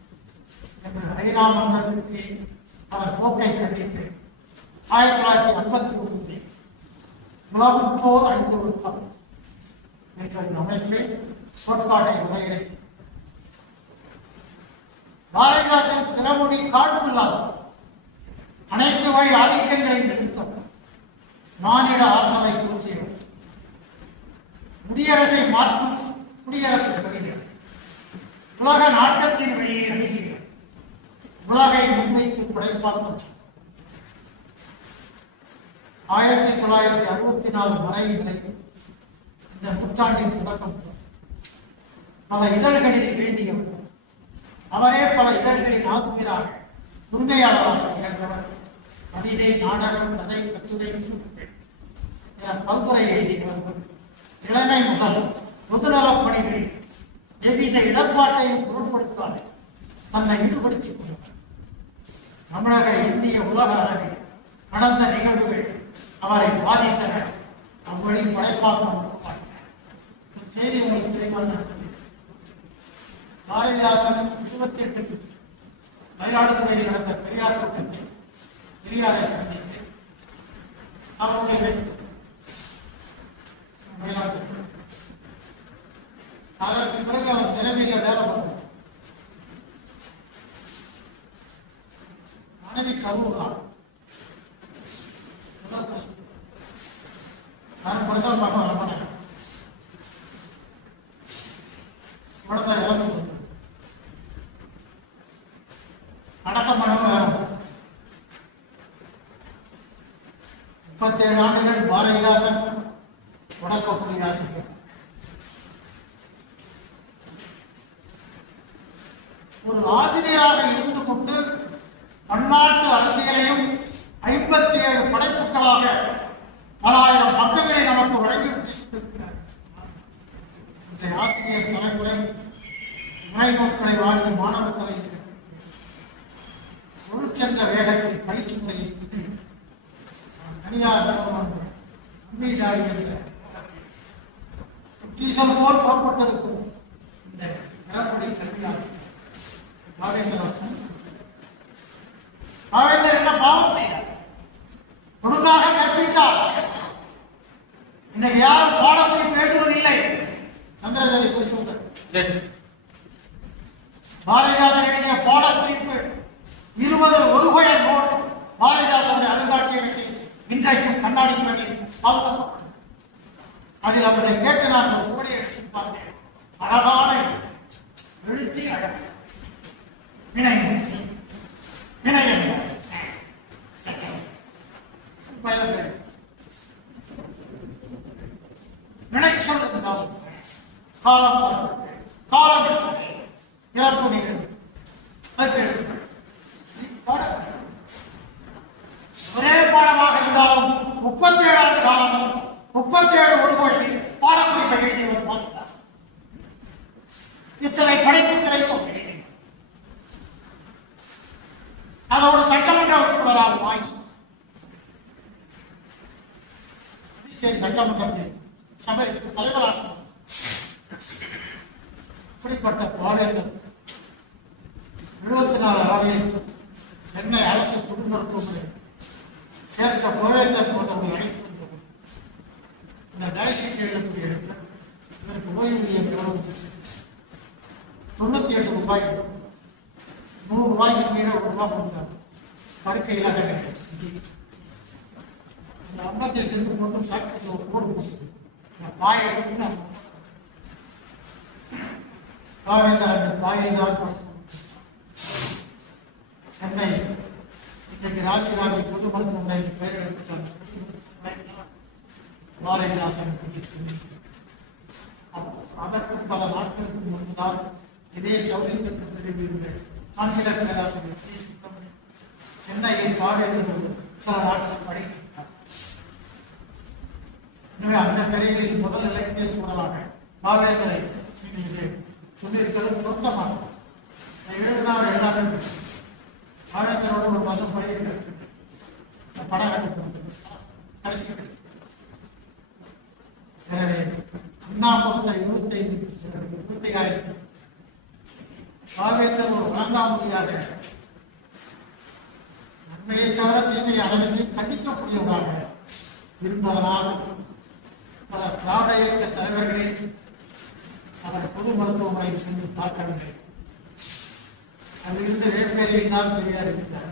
என்று ஐநா மன்றத்திற்கு அவர் போக்கை கண்டித்து 1953 உலகம் போர் 5 ஒழுக்கம் என்ற அமைப்பை கோட்பாட்டை உரையிறை பாரதிதாசன் பிறமொழி காழ்ப்பில்லாத அனைத்து வகை ஆதிக்கங்களையும் நிறுத்தம் மானிட ஆற்றலை பூச்சியவர் குடியரசை மாற்றும் குடியரசு கவிஞர் உலக நாட்டத்தின் வழியை அணுகிறார். உலகை முன்வைத்து படைப்பாளர் 1964 மறைவில்லை இந்த நூற்றாண்டின் தொடக்கம். பல இதழ்களில் எழுதியவர். அவரே பல இதழ்களின் ஆசிரியராக உரிமையாளராக திகழ்ந்தவர். கவிதை, நாடகம், கதை, கட்டுரை என பல்துறை எழுதியவர்கள். இளமை முதல் பொதுநலப் பணிகளில் எவ்வித இடர்பாட்டையும் பொருட்படுத்தாமல் தன்னை ஈடுபடுத்திக் கொண்டவர். தமிழக, இந்திய, உலக அளவில் நடந்த நிகழ்வுகள் அவரை பாதித்தன. அவ்வழி படைப்பாக்கம் செய்தி உங்களுக்கு தெரியுமா? பாரதிதாசன் 28 மயிலாடுதுறையில் நடந்த பெரியார் கூட்டத்தில் பெரியாரை சந்தித்து அவருடைய மயிலாடுதுறை அதற்கு பிறகு அவர் தினவில வேலை பண்ணார். மனைவி கருவுதான் நான் பிரசவம் பார்க்க வரமாட்டேன். குழந்தை இறந்து அடக்கம் பண்ண 37 ஆண்டுகள் பாரதிதாசன் உடற்கக்கூடிய ஆசிரியர். ஒரு ஆசிரியராக இருந்து கொண்டு பன்னாட்டு அரசியலையும் 57 படைப்புகளாக பல ஆயிரம் பக்கங்களை நமக்கு வழங்கிவிட்டிருக்கிறார். இன்றைய ஆசிரியர் தலைமுறை முறைநோக்களை வாங்கி மாணவ தலைவர் தொழிற்சங்க வேகத்தில் பயிற்சி முறையை தனியார் டீசல் போல் புறப்பட்டிருக்கும் இந்த கடற்படை கல்வியாளர் பாவேந்தர் என்ன பாவம் செய்தார்? ஒழுங்காக கற்பித்தார். இன்னைக்கு யாரும் பாடப்பிடிப்பு எழுதுவதில்லை. சந்திரஜோதி கொஞ்சம் பாரதிதாசன் எழுதிய பாடக்குறிப்பு 20 ஒருபயன் நோட் பாரதிதாசனுடைய அருங்காட்சியகத்தில் இன்றைக்கும் கண்ணாடி பண்ணி பாதுகாக்கப்படும். அதில் அவர்களை கேட்டு நான் ஒரு சுவடியை எடுத்துப்பாங்க. அழகான எழுத்தி அழகு வினயம் வினயம் நினைச்சொல் காலம் காலம் இறப்பு நிகழ்வு அதுக்கு எடுத்துக்கள் ஒரே பாடமாக இருந்தாலும் 37 ஆண்டு காலமும் 37 ஒருபோய் பாடக்குறிப்பை எழுதியவர் பாரதிதாசன். இத்தனை படைப்புகளையும் அதோடு சட்டமன்ற உறுப்பினராக வாய்ஸ் சட்டமன்றத்தில் சபை தலைவராக இப்படிப்பட்ட பாடல்கள் 74 ஆண்டில் சென்னை அரசு பொது மருத்துவமனை சேர்க்க புகழேந்தர் போன்றவர்கள் அழைத்து வந்தது. இந்த டயசிட் எழுதக்கூடிய இடத்தில் இதற்கு ஓய்வூதியம் எவ்வளவு 98 ரூபாய் 100 ரூபாய்க்கு கீழே ரூபாய் கொடுத்தாங்க. படுக்கையிலாக இந்த 58 போட்டு சாப்பிட்டு ஒரு கோடு கொடுத்தது. பாய் எடுத்து பாவேந்தர் அந்த பாயில் தான் சென்னை இன்றைக்கு ராஜீவ்காந்தி பொது மருத்துவமனைக்கு பெயர் எடுத்துட்டாங்க. பாரதிதாசன் அதற்கு பல நாட்களுக்கு முன்புதான் இதே ஜவுளிக்கட்டு தெரிவித்த ஆங்கில பேராசிரியர் சி. சுப்பிரமணியன் சென்னையில் பாவேந்தர் சில நாட்கள் படிக்கிறார். எனவே அந்த திரையில் முதல் இலக்கிய சூழலாக பாவேந்தரை சொல்லியிருக்கிறது பொருத்தமாக எழுதினார் எழுதாது பாவேந்தரோடு ஒரு மாதம் பழைய படம் கடைசி. எனவே அண்ணா கொடுத்த 25 பாவேந்தர் ஒரு வழங்காமொழியாக நன்மையை தவிர தீமை அளவிற்கு கண்டிக்கக்கூடியவராக இருந்ததனால் பல திராவிட இயக்க தலைவர்களே அவர் பொது மருத்துவமனையில் சென்று பார்க்கவில்லை. அதில் இருந்து வேப்பேரியில் தான் பெரியார் இருக்கிறார்.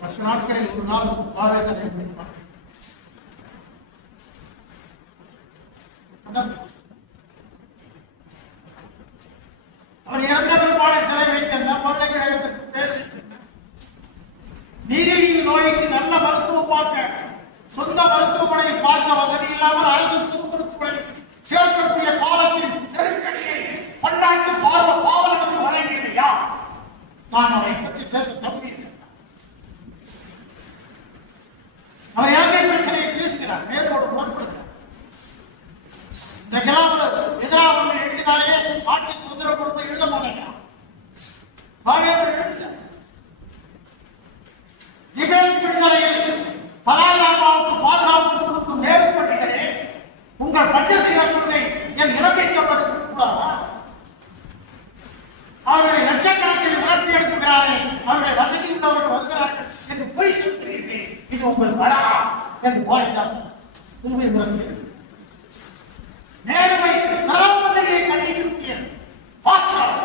10 நாட்களில் ஒரு நாள் பாவேந்தரை அவர் இறந்த பிற்பாடு சிலை வைத்த பல்கலைக்கழகத்துக்கு பேர் நீரிழிவு நோய்க்கு நல்ல மருத்துவம் பார்க்க சொந்த மருத்துவமனையில் பார்க்க வசதி இல்லாமல் அரசு பொது மருத்துவமனை சேர்க்கக்கூடிய காலத்தில் நெருக்கடியை பன்னாட்டு பாவலனுக்கு வழங்கியது யார்? நான் அவரை பற்றி பேச தப்புகிறேன். அவர் யாருடைய பிரச்சனையை பேசுகிறார், மேலோடு முன்படுகிறார். இந்த கிராமத்தில் எதிராக எழுதினாலே ஆட்சி தொந்தரவு கொடுத்து எழுத மாட்டேங்கிறார். எழுதினார் திபேத் விடுதலையில் தலாலாமாவுக்கு பாதுகாப்பு கொடுக்கும் நேர்பட்டிகளே, உங்கள் பஞ்சசீலத்தை என் இலக்கை சொல்வதற்கு கூடாதா? அவர்களை லட்சக்கணக்கில் விரட்டி எடுப்புகிறாரே, அவருடைய வசதி உள்ளவர்கள் வருகிறார்கள் என்று பொய் சொல்கிறீர்களே, இது உங்கள் வரா என்று பாரதிதாசன் புதுமை விமர்சனம். நேருவை பிரதமந்திரியை கண்டிக்கக்கூடிய பாத்திரம்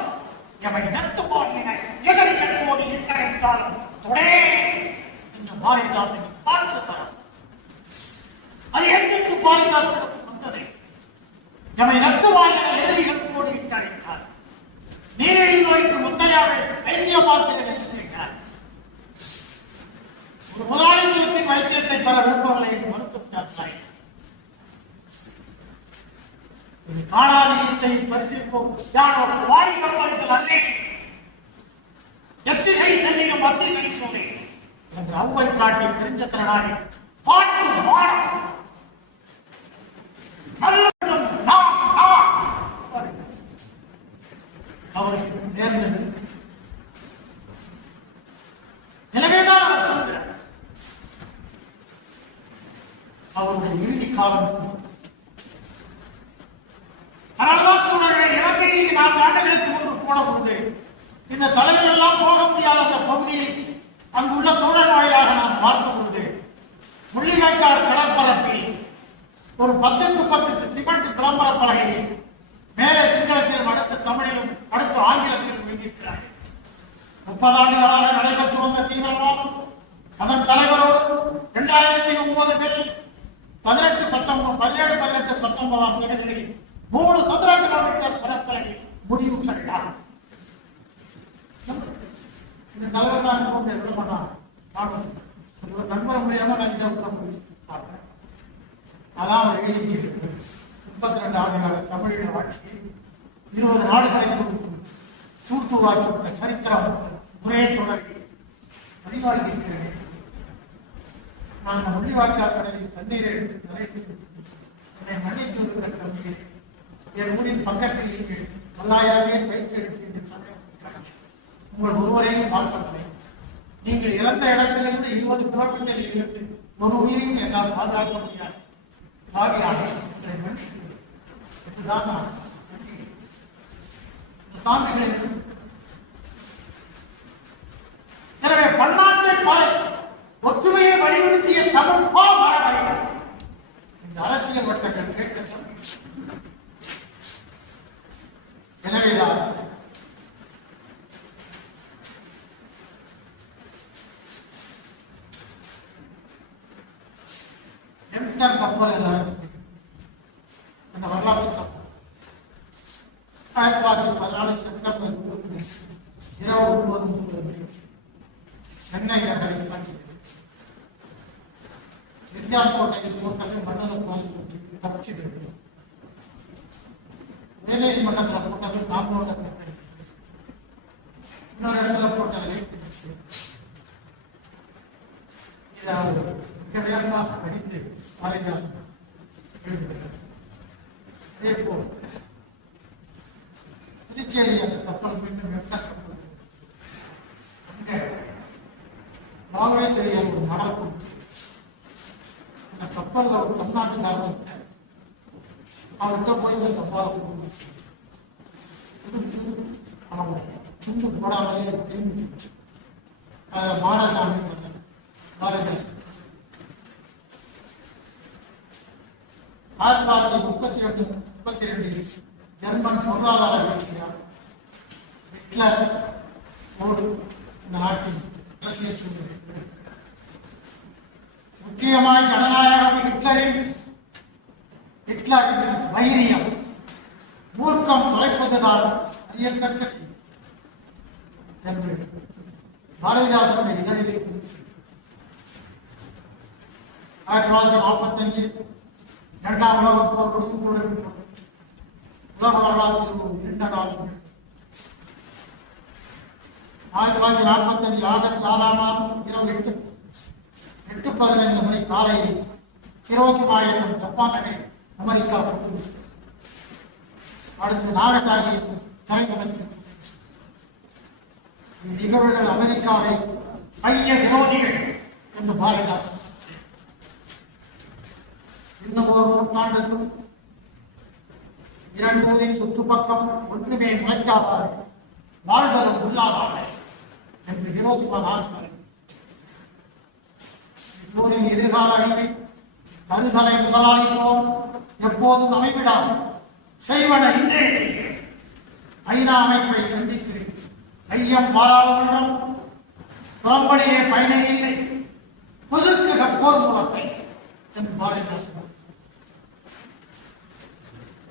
எவை நடத்துவோம் எதனை நடத்துவோடு இட்டடைத்தாலும் தொடே என்று பாரதிதாசனை பார்த்து வரும். அது எங்களுக்கு பாரதிதாசன் வந்தது. எவை நடத்துவாய் என எதிரிகள் போடு இட்டடைத்தார். நீரிழிவு நோய்க்கு முத்தையாவை வைத்திய பார்க்கிறேன் என்று கேட்டார். ஒரு முதலாளித்துவத்தின் வைத்தியத்தை பெற விரும்பவில்லை என்று மறுத்துவிட்டார். காணாதீத்தை பரிசிப்போம் யாரோட வாணிகள் பரிசல் அல்ல, எத்திசை செல்லியும் அத்திசை சோலை என்று அவ்வை காட்டி பெருஞ்ச திறனாடி பாட்டு வாரம் அவருக்கு நேர்ந்தது. எனவேதான் அவர் சொல்கிறார், அவருடைய இறுதி காலம் சூழலை இலங்கையில் 4 ஆண்டுகளுக்கு முன்பு போன பொழுது இந்த தலைவர்கள் எல்லாம் போக முடியாத அந்த பகுதியில் அங்குள்ள தோழர் வாயிலாக நான் பார்த்த பொழுது முள்ளிவாய்க்கால் கடற்பரப்பில் ஒரு 10x10 சிமெண்ட் விளம்பர பலகையில் மேலே சிங்களத்திலும் அடுத்து தமிழிலும் அடுத்து ஆங்கிலத்திலும் எழுதியிருக்கிறார். 30 ஆண்டுகளாக நடைபெற்று வந்த தீவிரவாதம் அதன் தலைவரோடு 2009 பேரில் 17-18-19 தேதிகளில் 3 சதுர கிலோமீட்டர் பரப்பளவில் முடிவு செய்தார். இந்த தலைவர் நான் கொண்டு எதிர மாட்டான் ஒரு நண்பர் முடியாம அதான் அவர் எழுதியிருக்கிறது. 32 ஆண்டுகால தமிழின ஆட்சி 20 நாடுகளை தூர்த்துவாக்கிவிட்ட சரித்திரம் ஒரே தொடரில் பதிவாகியிருக்கிறேன். நான் மொழிவாக்காளர்களின் தண்ணீரை எடுத்து தலைத்து என்னை மன்னித்து விடுகிற கல்வியை என் ஊரின் பக்கத்தில் நீங்கள் 1000 பேர் பயிற்சி எடுத்து என்று சமயம் உங்கள் ஒருவரையும் பார்க்கவில்லை. நீங்கள் இழந்த இடத்திலிருந்து 20 கிலோமீட்டர் இருந்து ஒரு உயிரையும் என்னால் பாதுகாக்க முடியாது. ஆகியாக என்னை மன்னித்து இதுதான் நான் இந்த சான்றுகளில். எனவே பன்னாட்டு ஒற்றுமையை வலியுறுத்திய தமிழ் மரபை இந்த அரசியல் வட்டங்கள் கேட்க. எனவேதான் எம்டன் கப்பல் இந்த வரலாற்று கப்பல் 1914 செப்டம்பர் 29 சென்னை நகரை தாக்கியது. செஞ்சார்கோட்டையில் போட்டது மண்டல பாதுகாப்பு தப்பிச்சது. உயர்நீதிமன்றத்தில் போட்டது சாம்பளோட கட்டளை. இன்னொரு இடத்துல போட்டது மிக வேகமாக கடித்து பாரதிதாசன் எழுதுகிறார். அதே போல் புதுச்சேரி அந்த கப்பல் மீண்டும் கப்பல் அங்கே நாகேஸ்வரி ஒரு மடல் கொடுத்து அந்த கப்பல்ல ஒரு தமிழ்நாட்டுக்காரர் அவர்கிட்ட போய் இந்த கப்பாலை கொடுத்து அவங்க துண்டு போடாமலே திரும்பி மாடசாமி பாரதிதாசன் 1938-32 ஜெர்மன் பொருளாதார வீழ்ச்சியால் ஹிட்லர் இந்த நாட்டின் அரசியல் சூழ்நிலை முக்கியமாய் ஜனநாயகம் ஹிட்லரின் வைரியம் மூர்க்கம் தொலைப்பதுதான் அறியத்தக்க செய்தி என்று பாரதிதாசனுடைய இதழிலே 1945 இரண்டாம் உலகப் போர் கொடுத்து கொண்டிருக்கிறது. உலக வரலாற்றில் ஒரு இருண்ட காலம். 1945 ஆகஸ்ட் 6 இரவு 8:15 மணி காலையில் ஹிரோஷிமா என்னும் ஜப்பான் நகரில் அமெரிக்கா போட்டு அடுத்து நாகசாகி துறைமுகத்தில் நிகழ்வுகள் அமெரிக்காவை ஐய விரோதிகள் என்று பாரதிதாசன் இன்னும் ஒரு நூற்றாண்டுக்கும் 2 ஊரின் சுற்றுப்பக்கம் ஒன்றுமே முளைக்காதார்கள் வாழ்தலும் உள்ளாதார்கள் என்று ஹிரோஷிமா நாகசாகி போரின் எதிர்கால அழிவை கருதலை முதலாளித்துவம் எப்போதும் அமைவிடாது செய்வன இன்றே செய்ய ஐநா அமைப்பை கண்டித்து ஐயம் பாராளுமன்றம் புறம்படியிலே பயணம் இல்லை புசுக்குக போர் மூலத்தை என்று பாரதிதாசன்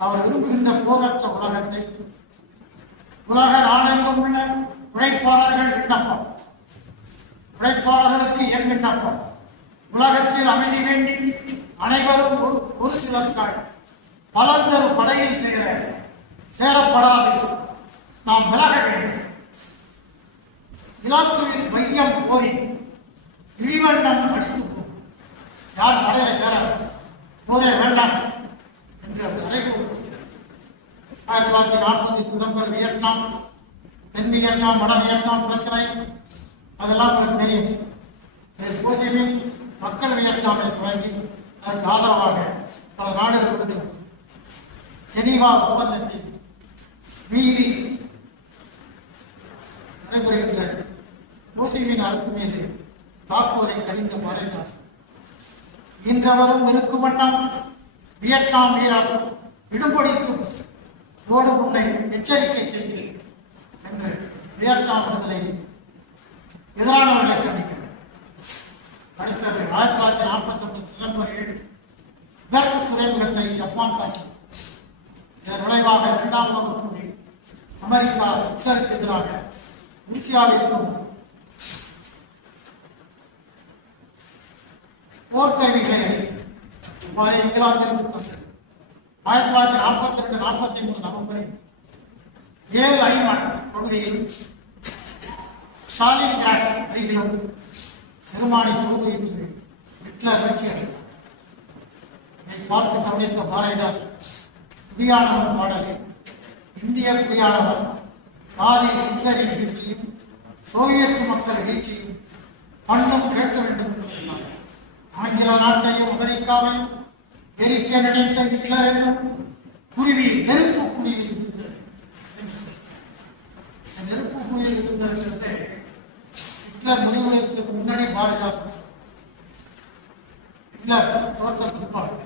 அவர் விரும்புகின்ற போரற்ற உலகத்தை உலக நாடெங்கும் உள்ள உழைப்பாளர்கள் விண்ணப்பம் உழைப்பாளர்களுக்கு என் விண்ணப்பம் உலகத்தில் அமைதி வேண்டி அனைவரும் ஒரு சிலருக்காக பலந்தரு படையில் சேரப்படாது நாம் விலக வேண்டும். இலக்குவில் மையம் போரி இழிவண்ணம் அடித்து போகும் யார் படையில சேர போரே வேண்டாம் என்று அறைகூறு 1940 சிதம்பரம் வியட்நாம் தென் வியட்நாம் வட வியட்நாம் பிரச்சனை அதெல்லாம் உங்களுக்கு தெரியும். கோசிமின் மக்கள் வியட்நாமை தொடங்கி அதற்கு ஆதரவாக பல நாடுகளுக்கு ஜெனீவா ஒப்பந்தத்தில் மீறி நடைபெறுகின்ற கோசிமின் அரசு மீது தாக்குவதை கடிந்த பாரதிதாசன் இன்றவரும் இருக்கும் வண்ணம் வியட்நாம் வீரர் இடும்படித்து இதோடு உன்னை எச்சரிக்கை செய்கிறேன் என்று வியட்நாம் விடுதலை எதிரானவர்களை கண்டிக்கிறார். அடுத்தது 1949 டிசம்பர் 7 பெர்க் துறைமுகத்தை ஜப்பான் தாக்கி. இதன் விளைவாக 2ஆம் உலகப் போரில் அமெரிக்கா ஹிட்லருக்கு எதிராக ரஷ்யாவிற்கும் போர்க்கருவிகளை அளித்தது. இங்கிலாந்திற்கு தந்தது. 1942-43 நவம்பரில் ஏல் ஐமான் பகுதியில் ஸ்டாலின்கிராட் அருகிலும் சிறுமானி தூக்கிட்டு ஹிட்லர் வெற்றி அடைந்தார். இதை பார்த்து கவனித்த பாரதிதாசன் குடியானவன் பாடலில் இந்திய குடியானவன் காதில் ஹிட்லரின் வீழ்ச்சியும் சோவியத் மக்கள் வீழ்ச்சியும் பண்ணும் கேட்க வேண்டும் என்று சொன்னார். ஆங்கில நாட்டையும் அமெரிக்காவையும் எரிக்க நினைத்த ஹிட்லர் என்னும் குருவி நெருப்பு குழியில் இருந்தது. நெருப்பு குழியில் இருந்தது ஹிட்லர் முடிவெடுப்பதற்கு முன்னாடி பாரதிதாசன் ஹிட்லர் தோற்ற பிற்பாடு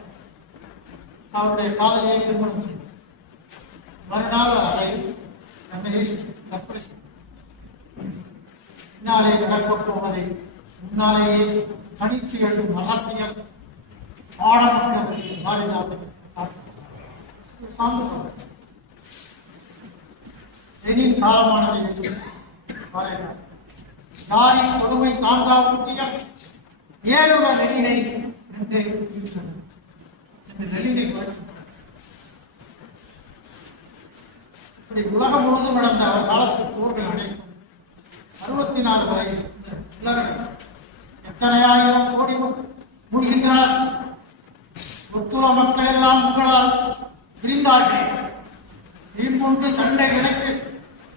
அவருடைய காதலியை திருமணம் செய்தார். மறுநாள் அறை நம்மை கற்பனை பின்னாலே நடக்கப் போவதை முன்னாலேயே கணித்து எழுதும் அரசியல் ஆழமக்கள் பாரதிதாசன் சார்ந்து லெனின் காலமானதை பாரதிதாசன் யாரின் கொடுமை தாங்கா முக்கியம் ஏழுட லெனினை என்றே லெனினை இப்படி உலகம் முழுவதும் நடந்த அவர் காலத்து போர்கள் அனைத்தும் 64 வரை எத்தனை ஆயிரம் கோடி முடிகின்றனர். ஒத்துழ மக்கள் எல்லாம் உங்களால் விரிந்தார்களே, வீம்புண்டு சண்டை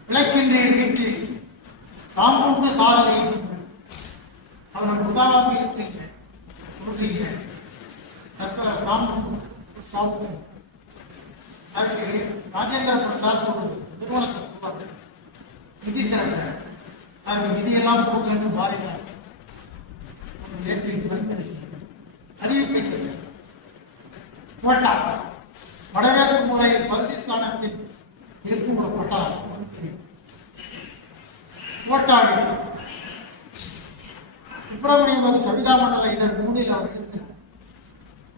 விளக்கின்றீர் வீட்டில் தாம்புண்டு சாதனை அவர்கள் உதாரணம் இருக்கின்ற தக்கல தாம்பு சாப்பிட்டு அதுக்கு ராஜேந்திர பிரசாத் நிறுவனத்தை நிதி திறக்க அதுக்கு நிதியெல்லாம் போக என்று பாரதிதாசன் அறிவிப்பை கோட்டா வடகிழக்கு மூலையில் பல்சிஸ்தானத்தில் இருக்கும் ஒரு கோட்டா கோட்டாவில் சுப்பிரமணியம் கவிதா மண்டல இதழ் 3 அவர் எழுதினார்.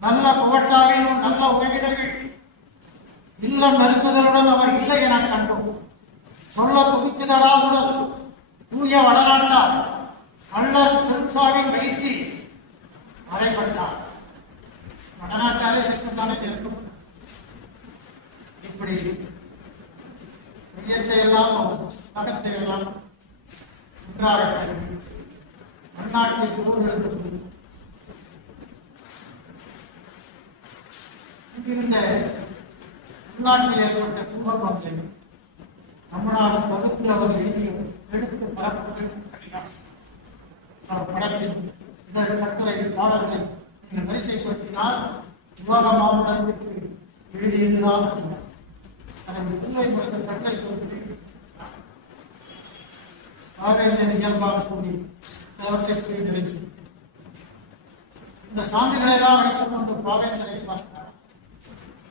நல்ல கோட்டாவிலும் நல்ல உறவினர்கள் இல்லம் நெருக்குதலுடன் அவர் இல்லை என கண்டோம். சொல்ல துடிக்குதலாவுடன் தூய வடநாட்டார் கள்ளர் பெருசாவின் வயிற்றில் அறைப்பட்டார். வடநாட்டாலே செக்குத்தானே கேட்கப்பட்டார். இப்படி மையத்தை எல்லாம் நகத்தை எல்லாம் ஒன்றாக கருதி அந்நாட்டில் போர் எழுந்து இங்கிருந்த உள்நாட்டில் ஏற்பட்ட கும்பகோணத்தை தமிழ்நாடு பகுத்து அவர் எழுதிய எடுத்து பரப்புகள் படத்தில் இதற்கு கட்டுரை பாடல்களை நீங்கள் வரிசைப்படுத்தினால் விவாத மாவட்டத்திற்கு எழுதியதுதான் அதை புதுவை முரசு கட்டளை ஆவேந்தன் இயல்பாக சொல்லி சிலவற்றை புரிந்து இந்த சான்றுகளை எல்லாம் வைத்துக் கொண்டு பாவேந்தரை பார்த்தார்.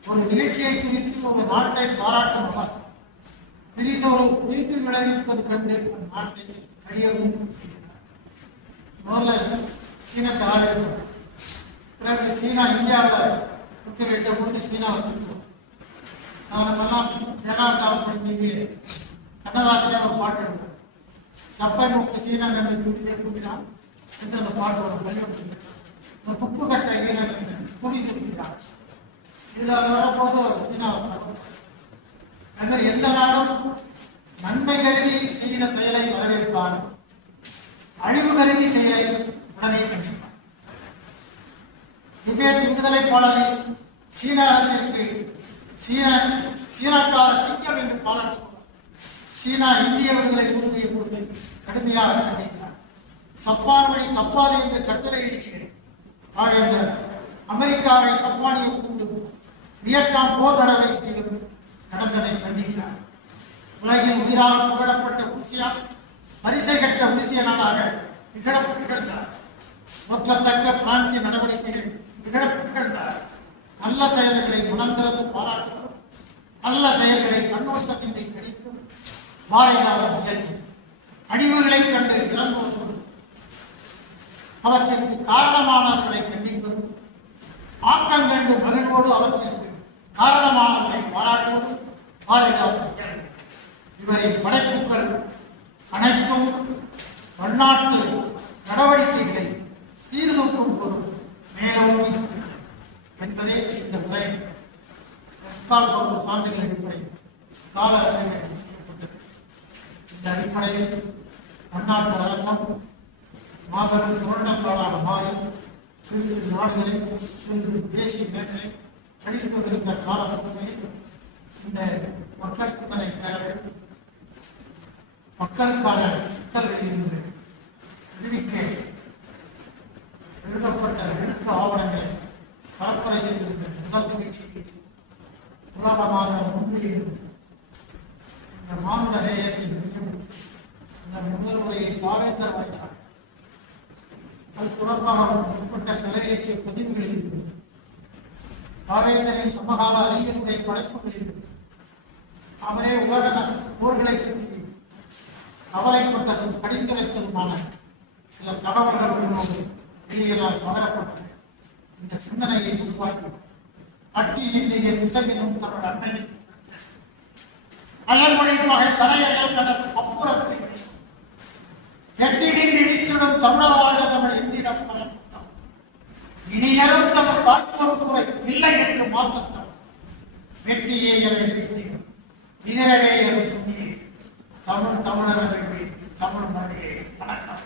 ஒரு நிகழ்ச்சியை குறித்து ஒரு நாட்டை பாராட்டும் அவர் பெரிதொரு தீர்ப்பு விளைவிப்பது கண்டு நாட்டை அழியவும் முதல்ல சீனத்தை ஆதரிப்பார். பிறகு சீனா இந்தியாவில் முற்றுகையிட்ட பொழுது சீனா வந்து நம்மெல்லாம் ஜனாட்டாவுக்கு கண்ணதாசனே ஒரு பாட்டு எடுத்தார். சப்பை முக்கு சீனா கண்டு கூட்டினான் என்று அந்த பாட்டு ஒரு பள்ளியோடு துப்பு கட்டை ஈரன் குடி திருக்கிறார். இதுல வரப்போது சீனா எந்த நாடும் நன்மை கருதி செய்த செயலை வரவேற்பார், அழிவு கருதி செயலை உடனே கண்டிப்பார். திபெத் விடுதலை பாடலில் சீன அரசிற்கு சீனாக்கார சிங்கம் என்று பாராட்டுகிறார். சீனா இந்திய விடுதலை உறுதியை பொழுது கடுமையாக கண்டித்தார். சப்பான் வழி தப்பாது என்று கட்டளை இடுகிறேன். அமெரிக்காவை சப்பானியை கொண்டு வியட்நாம் போர் நடவடிக்கைகள் நடந்ததை கண்டித்தார். உலகின் உயிராக புகழப்பட்ட உருசியா வரிசை கட்ட உருசிய நாடாக திகழப்பட்டார். ஒற்றத்தக்க பிரான்சிய நடவடிக்கைகள் திகழப்பட்டார். நல்ல செயல்களை குணம் திறந்து பாராட்டுவதும் நல்ல செயல்களை கண்ணோட்டத்தினை கிடைக்கும் பாரதிதாசன் இயற்கை அழிவுகளை கண்டு இறங்குவதும் அவற்றிற்கு காரணமானவர்களை கண்டிப்பதும் ஆக்கம் கண்டு மகிழ்வோடு அவற்றிற்கு காரணமானவர்களை பாராட்டுவதும் பாரதிதாசன் இயற்கை. இவரின் படைப்புகள் அனைத்தும் பன்னாட்டு நடவடிக்கைகளை சீர்தூக்கும் போதும் மேலோக்கி என்பதே இந்த முறை சான்றுகள் அடிப்படையில் கால அடைவடை செய்யப்பட்டது. இந்த அடிப்படையில் பன்னாட்டு அரங்கம் மாபெரும் சுரண்டங்களாக மாறி சிறு சிறு நாடுகளை சிறு சிறு தேசிய இனங்களை அடித்து வருகின்ற காலகட்டத்தில் இந்த மக்கள் சிந்தனை தேவை மக்களுக்கான சிக்கல்களில் இருந்து விடுவிக்க எழுதப்பட்ட எழுத்து ஆவணங்களை கலப்பறை செய்திருந்த முதல் நிகழ்ச்சி உலகமாக முன்னிலையில் இந்த மானுட நேயத்தின் இந்த முதல் உரையை சாவேந்தர் வாய்த்தார். அது தொடர்பாக உட்பட்ட கலை இலக்கிய பதிவுகளில் இருந்து சாவேந்தரின் சமகால அறிஞருடைய படைப்புகளில் அவரே உலக போர்களை பற்றி கவலைப்பட்டதும் கடிந்துரைத்ததுமான சில தகவல்களோடு வெளியினால் பகரப்பட்ட இந்த சிந்தனையை உருவாக்கி அட்டி இந்திய திசையினும் தமிழ் அன்னை அயல்மொழி பகை தனையல் தனக்கு அப்புறத்தை எட்டினில் இடித்துடன் தமிழர் வாழ்ந்த தமிழ் இந்தியிடம் பரப்பட்டார். இனியரும் தமிழ் தாய்ப்பொரு குறை இல்லை என்று மாற்றத்தார். வெட்டியே என வெட்டியும் இதரவே தமிழ் தமிழர் தமிழ் மொழியே வணக்கம்.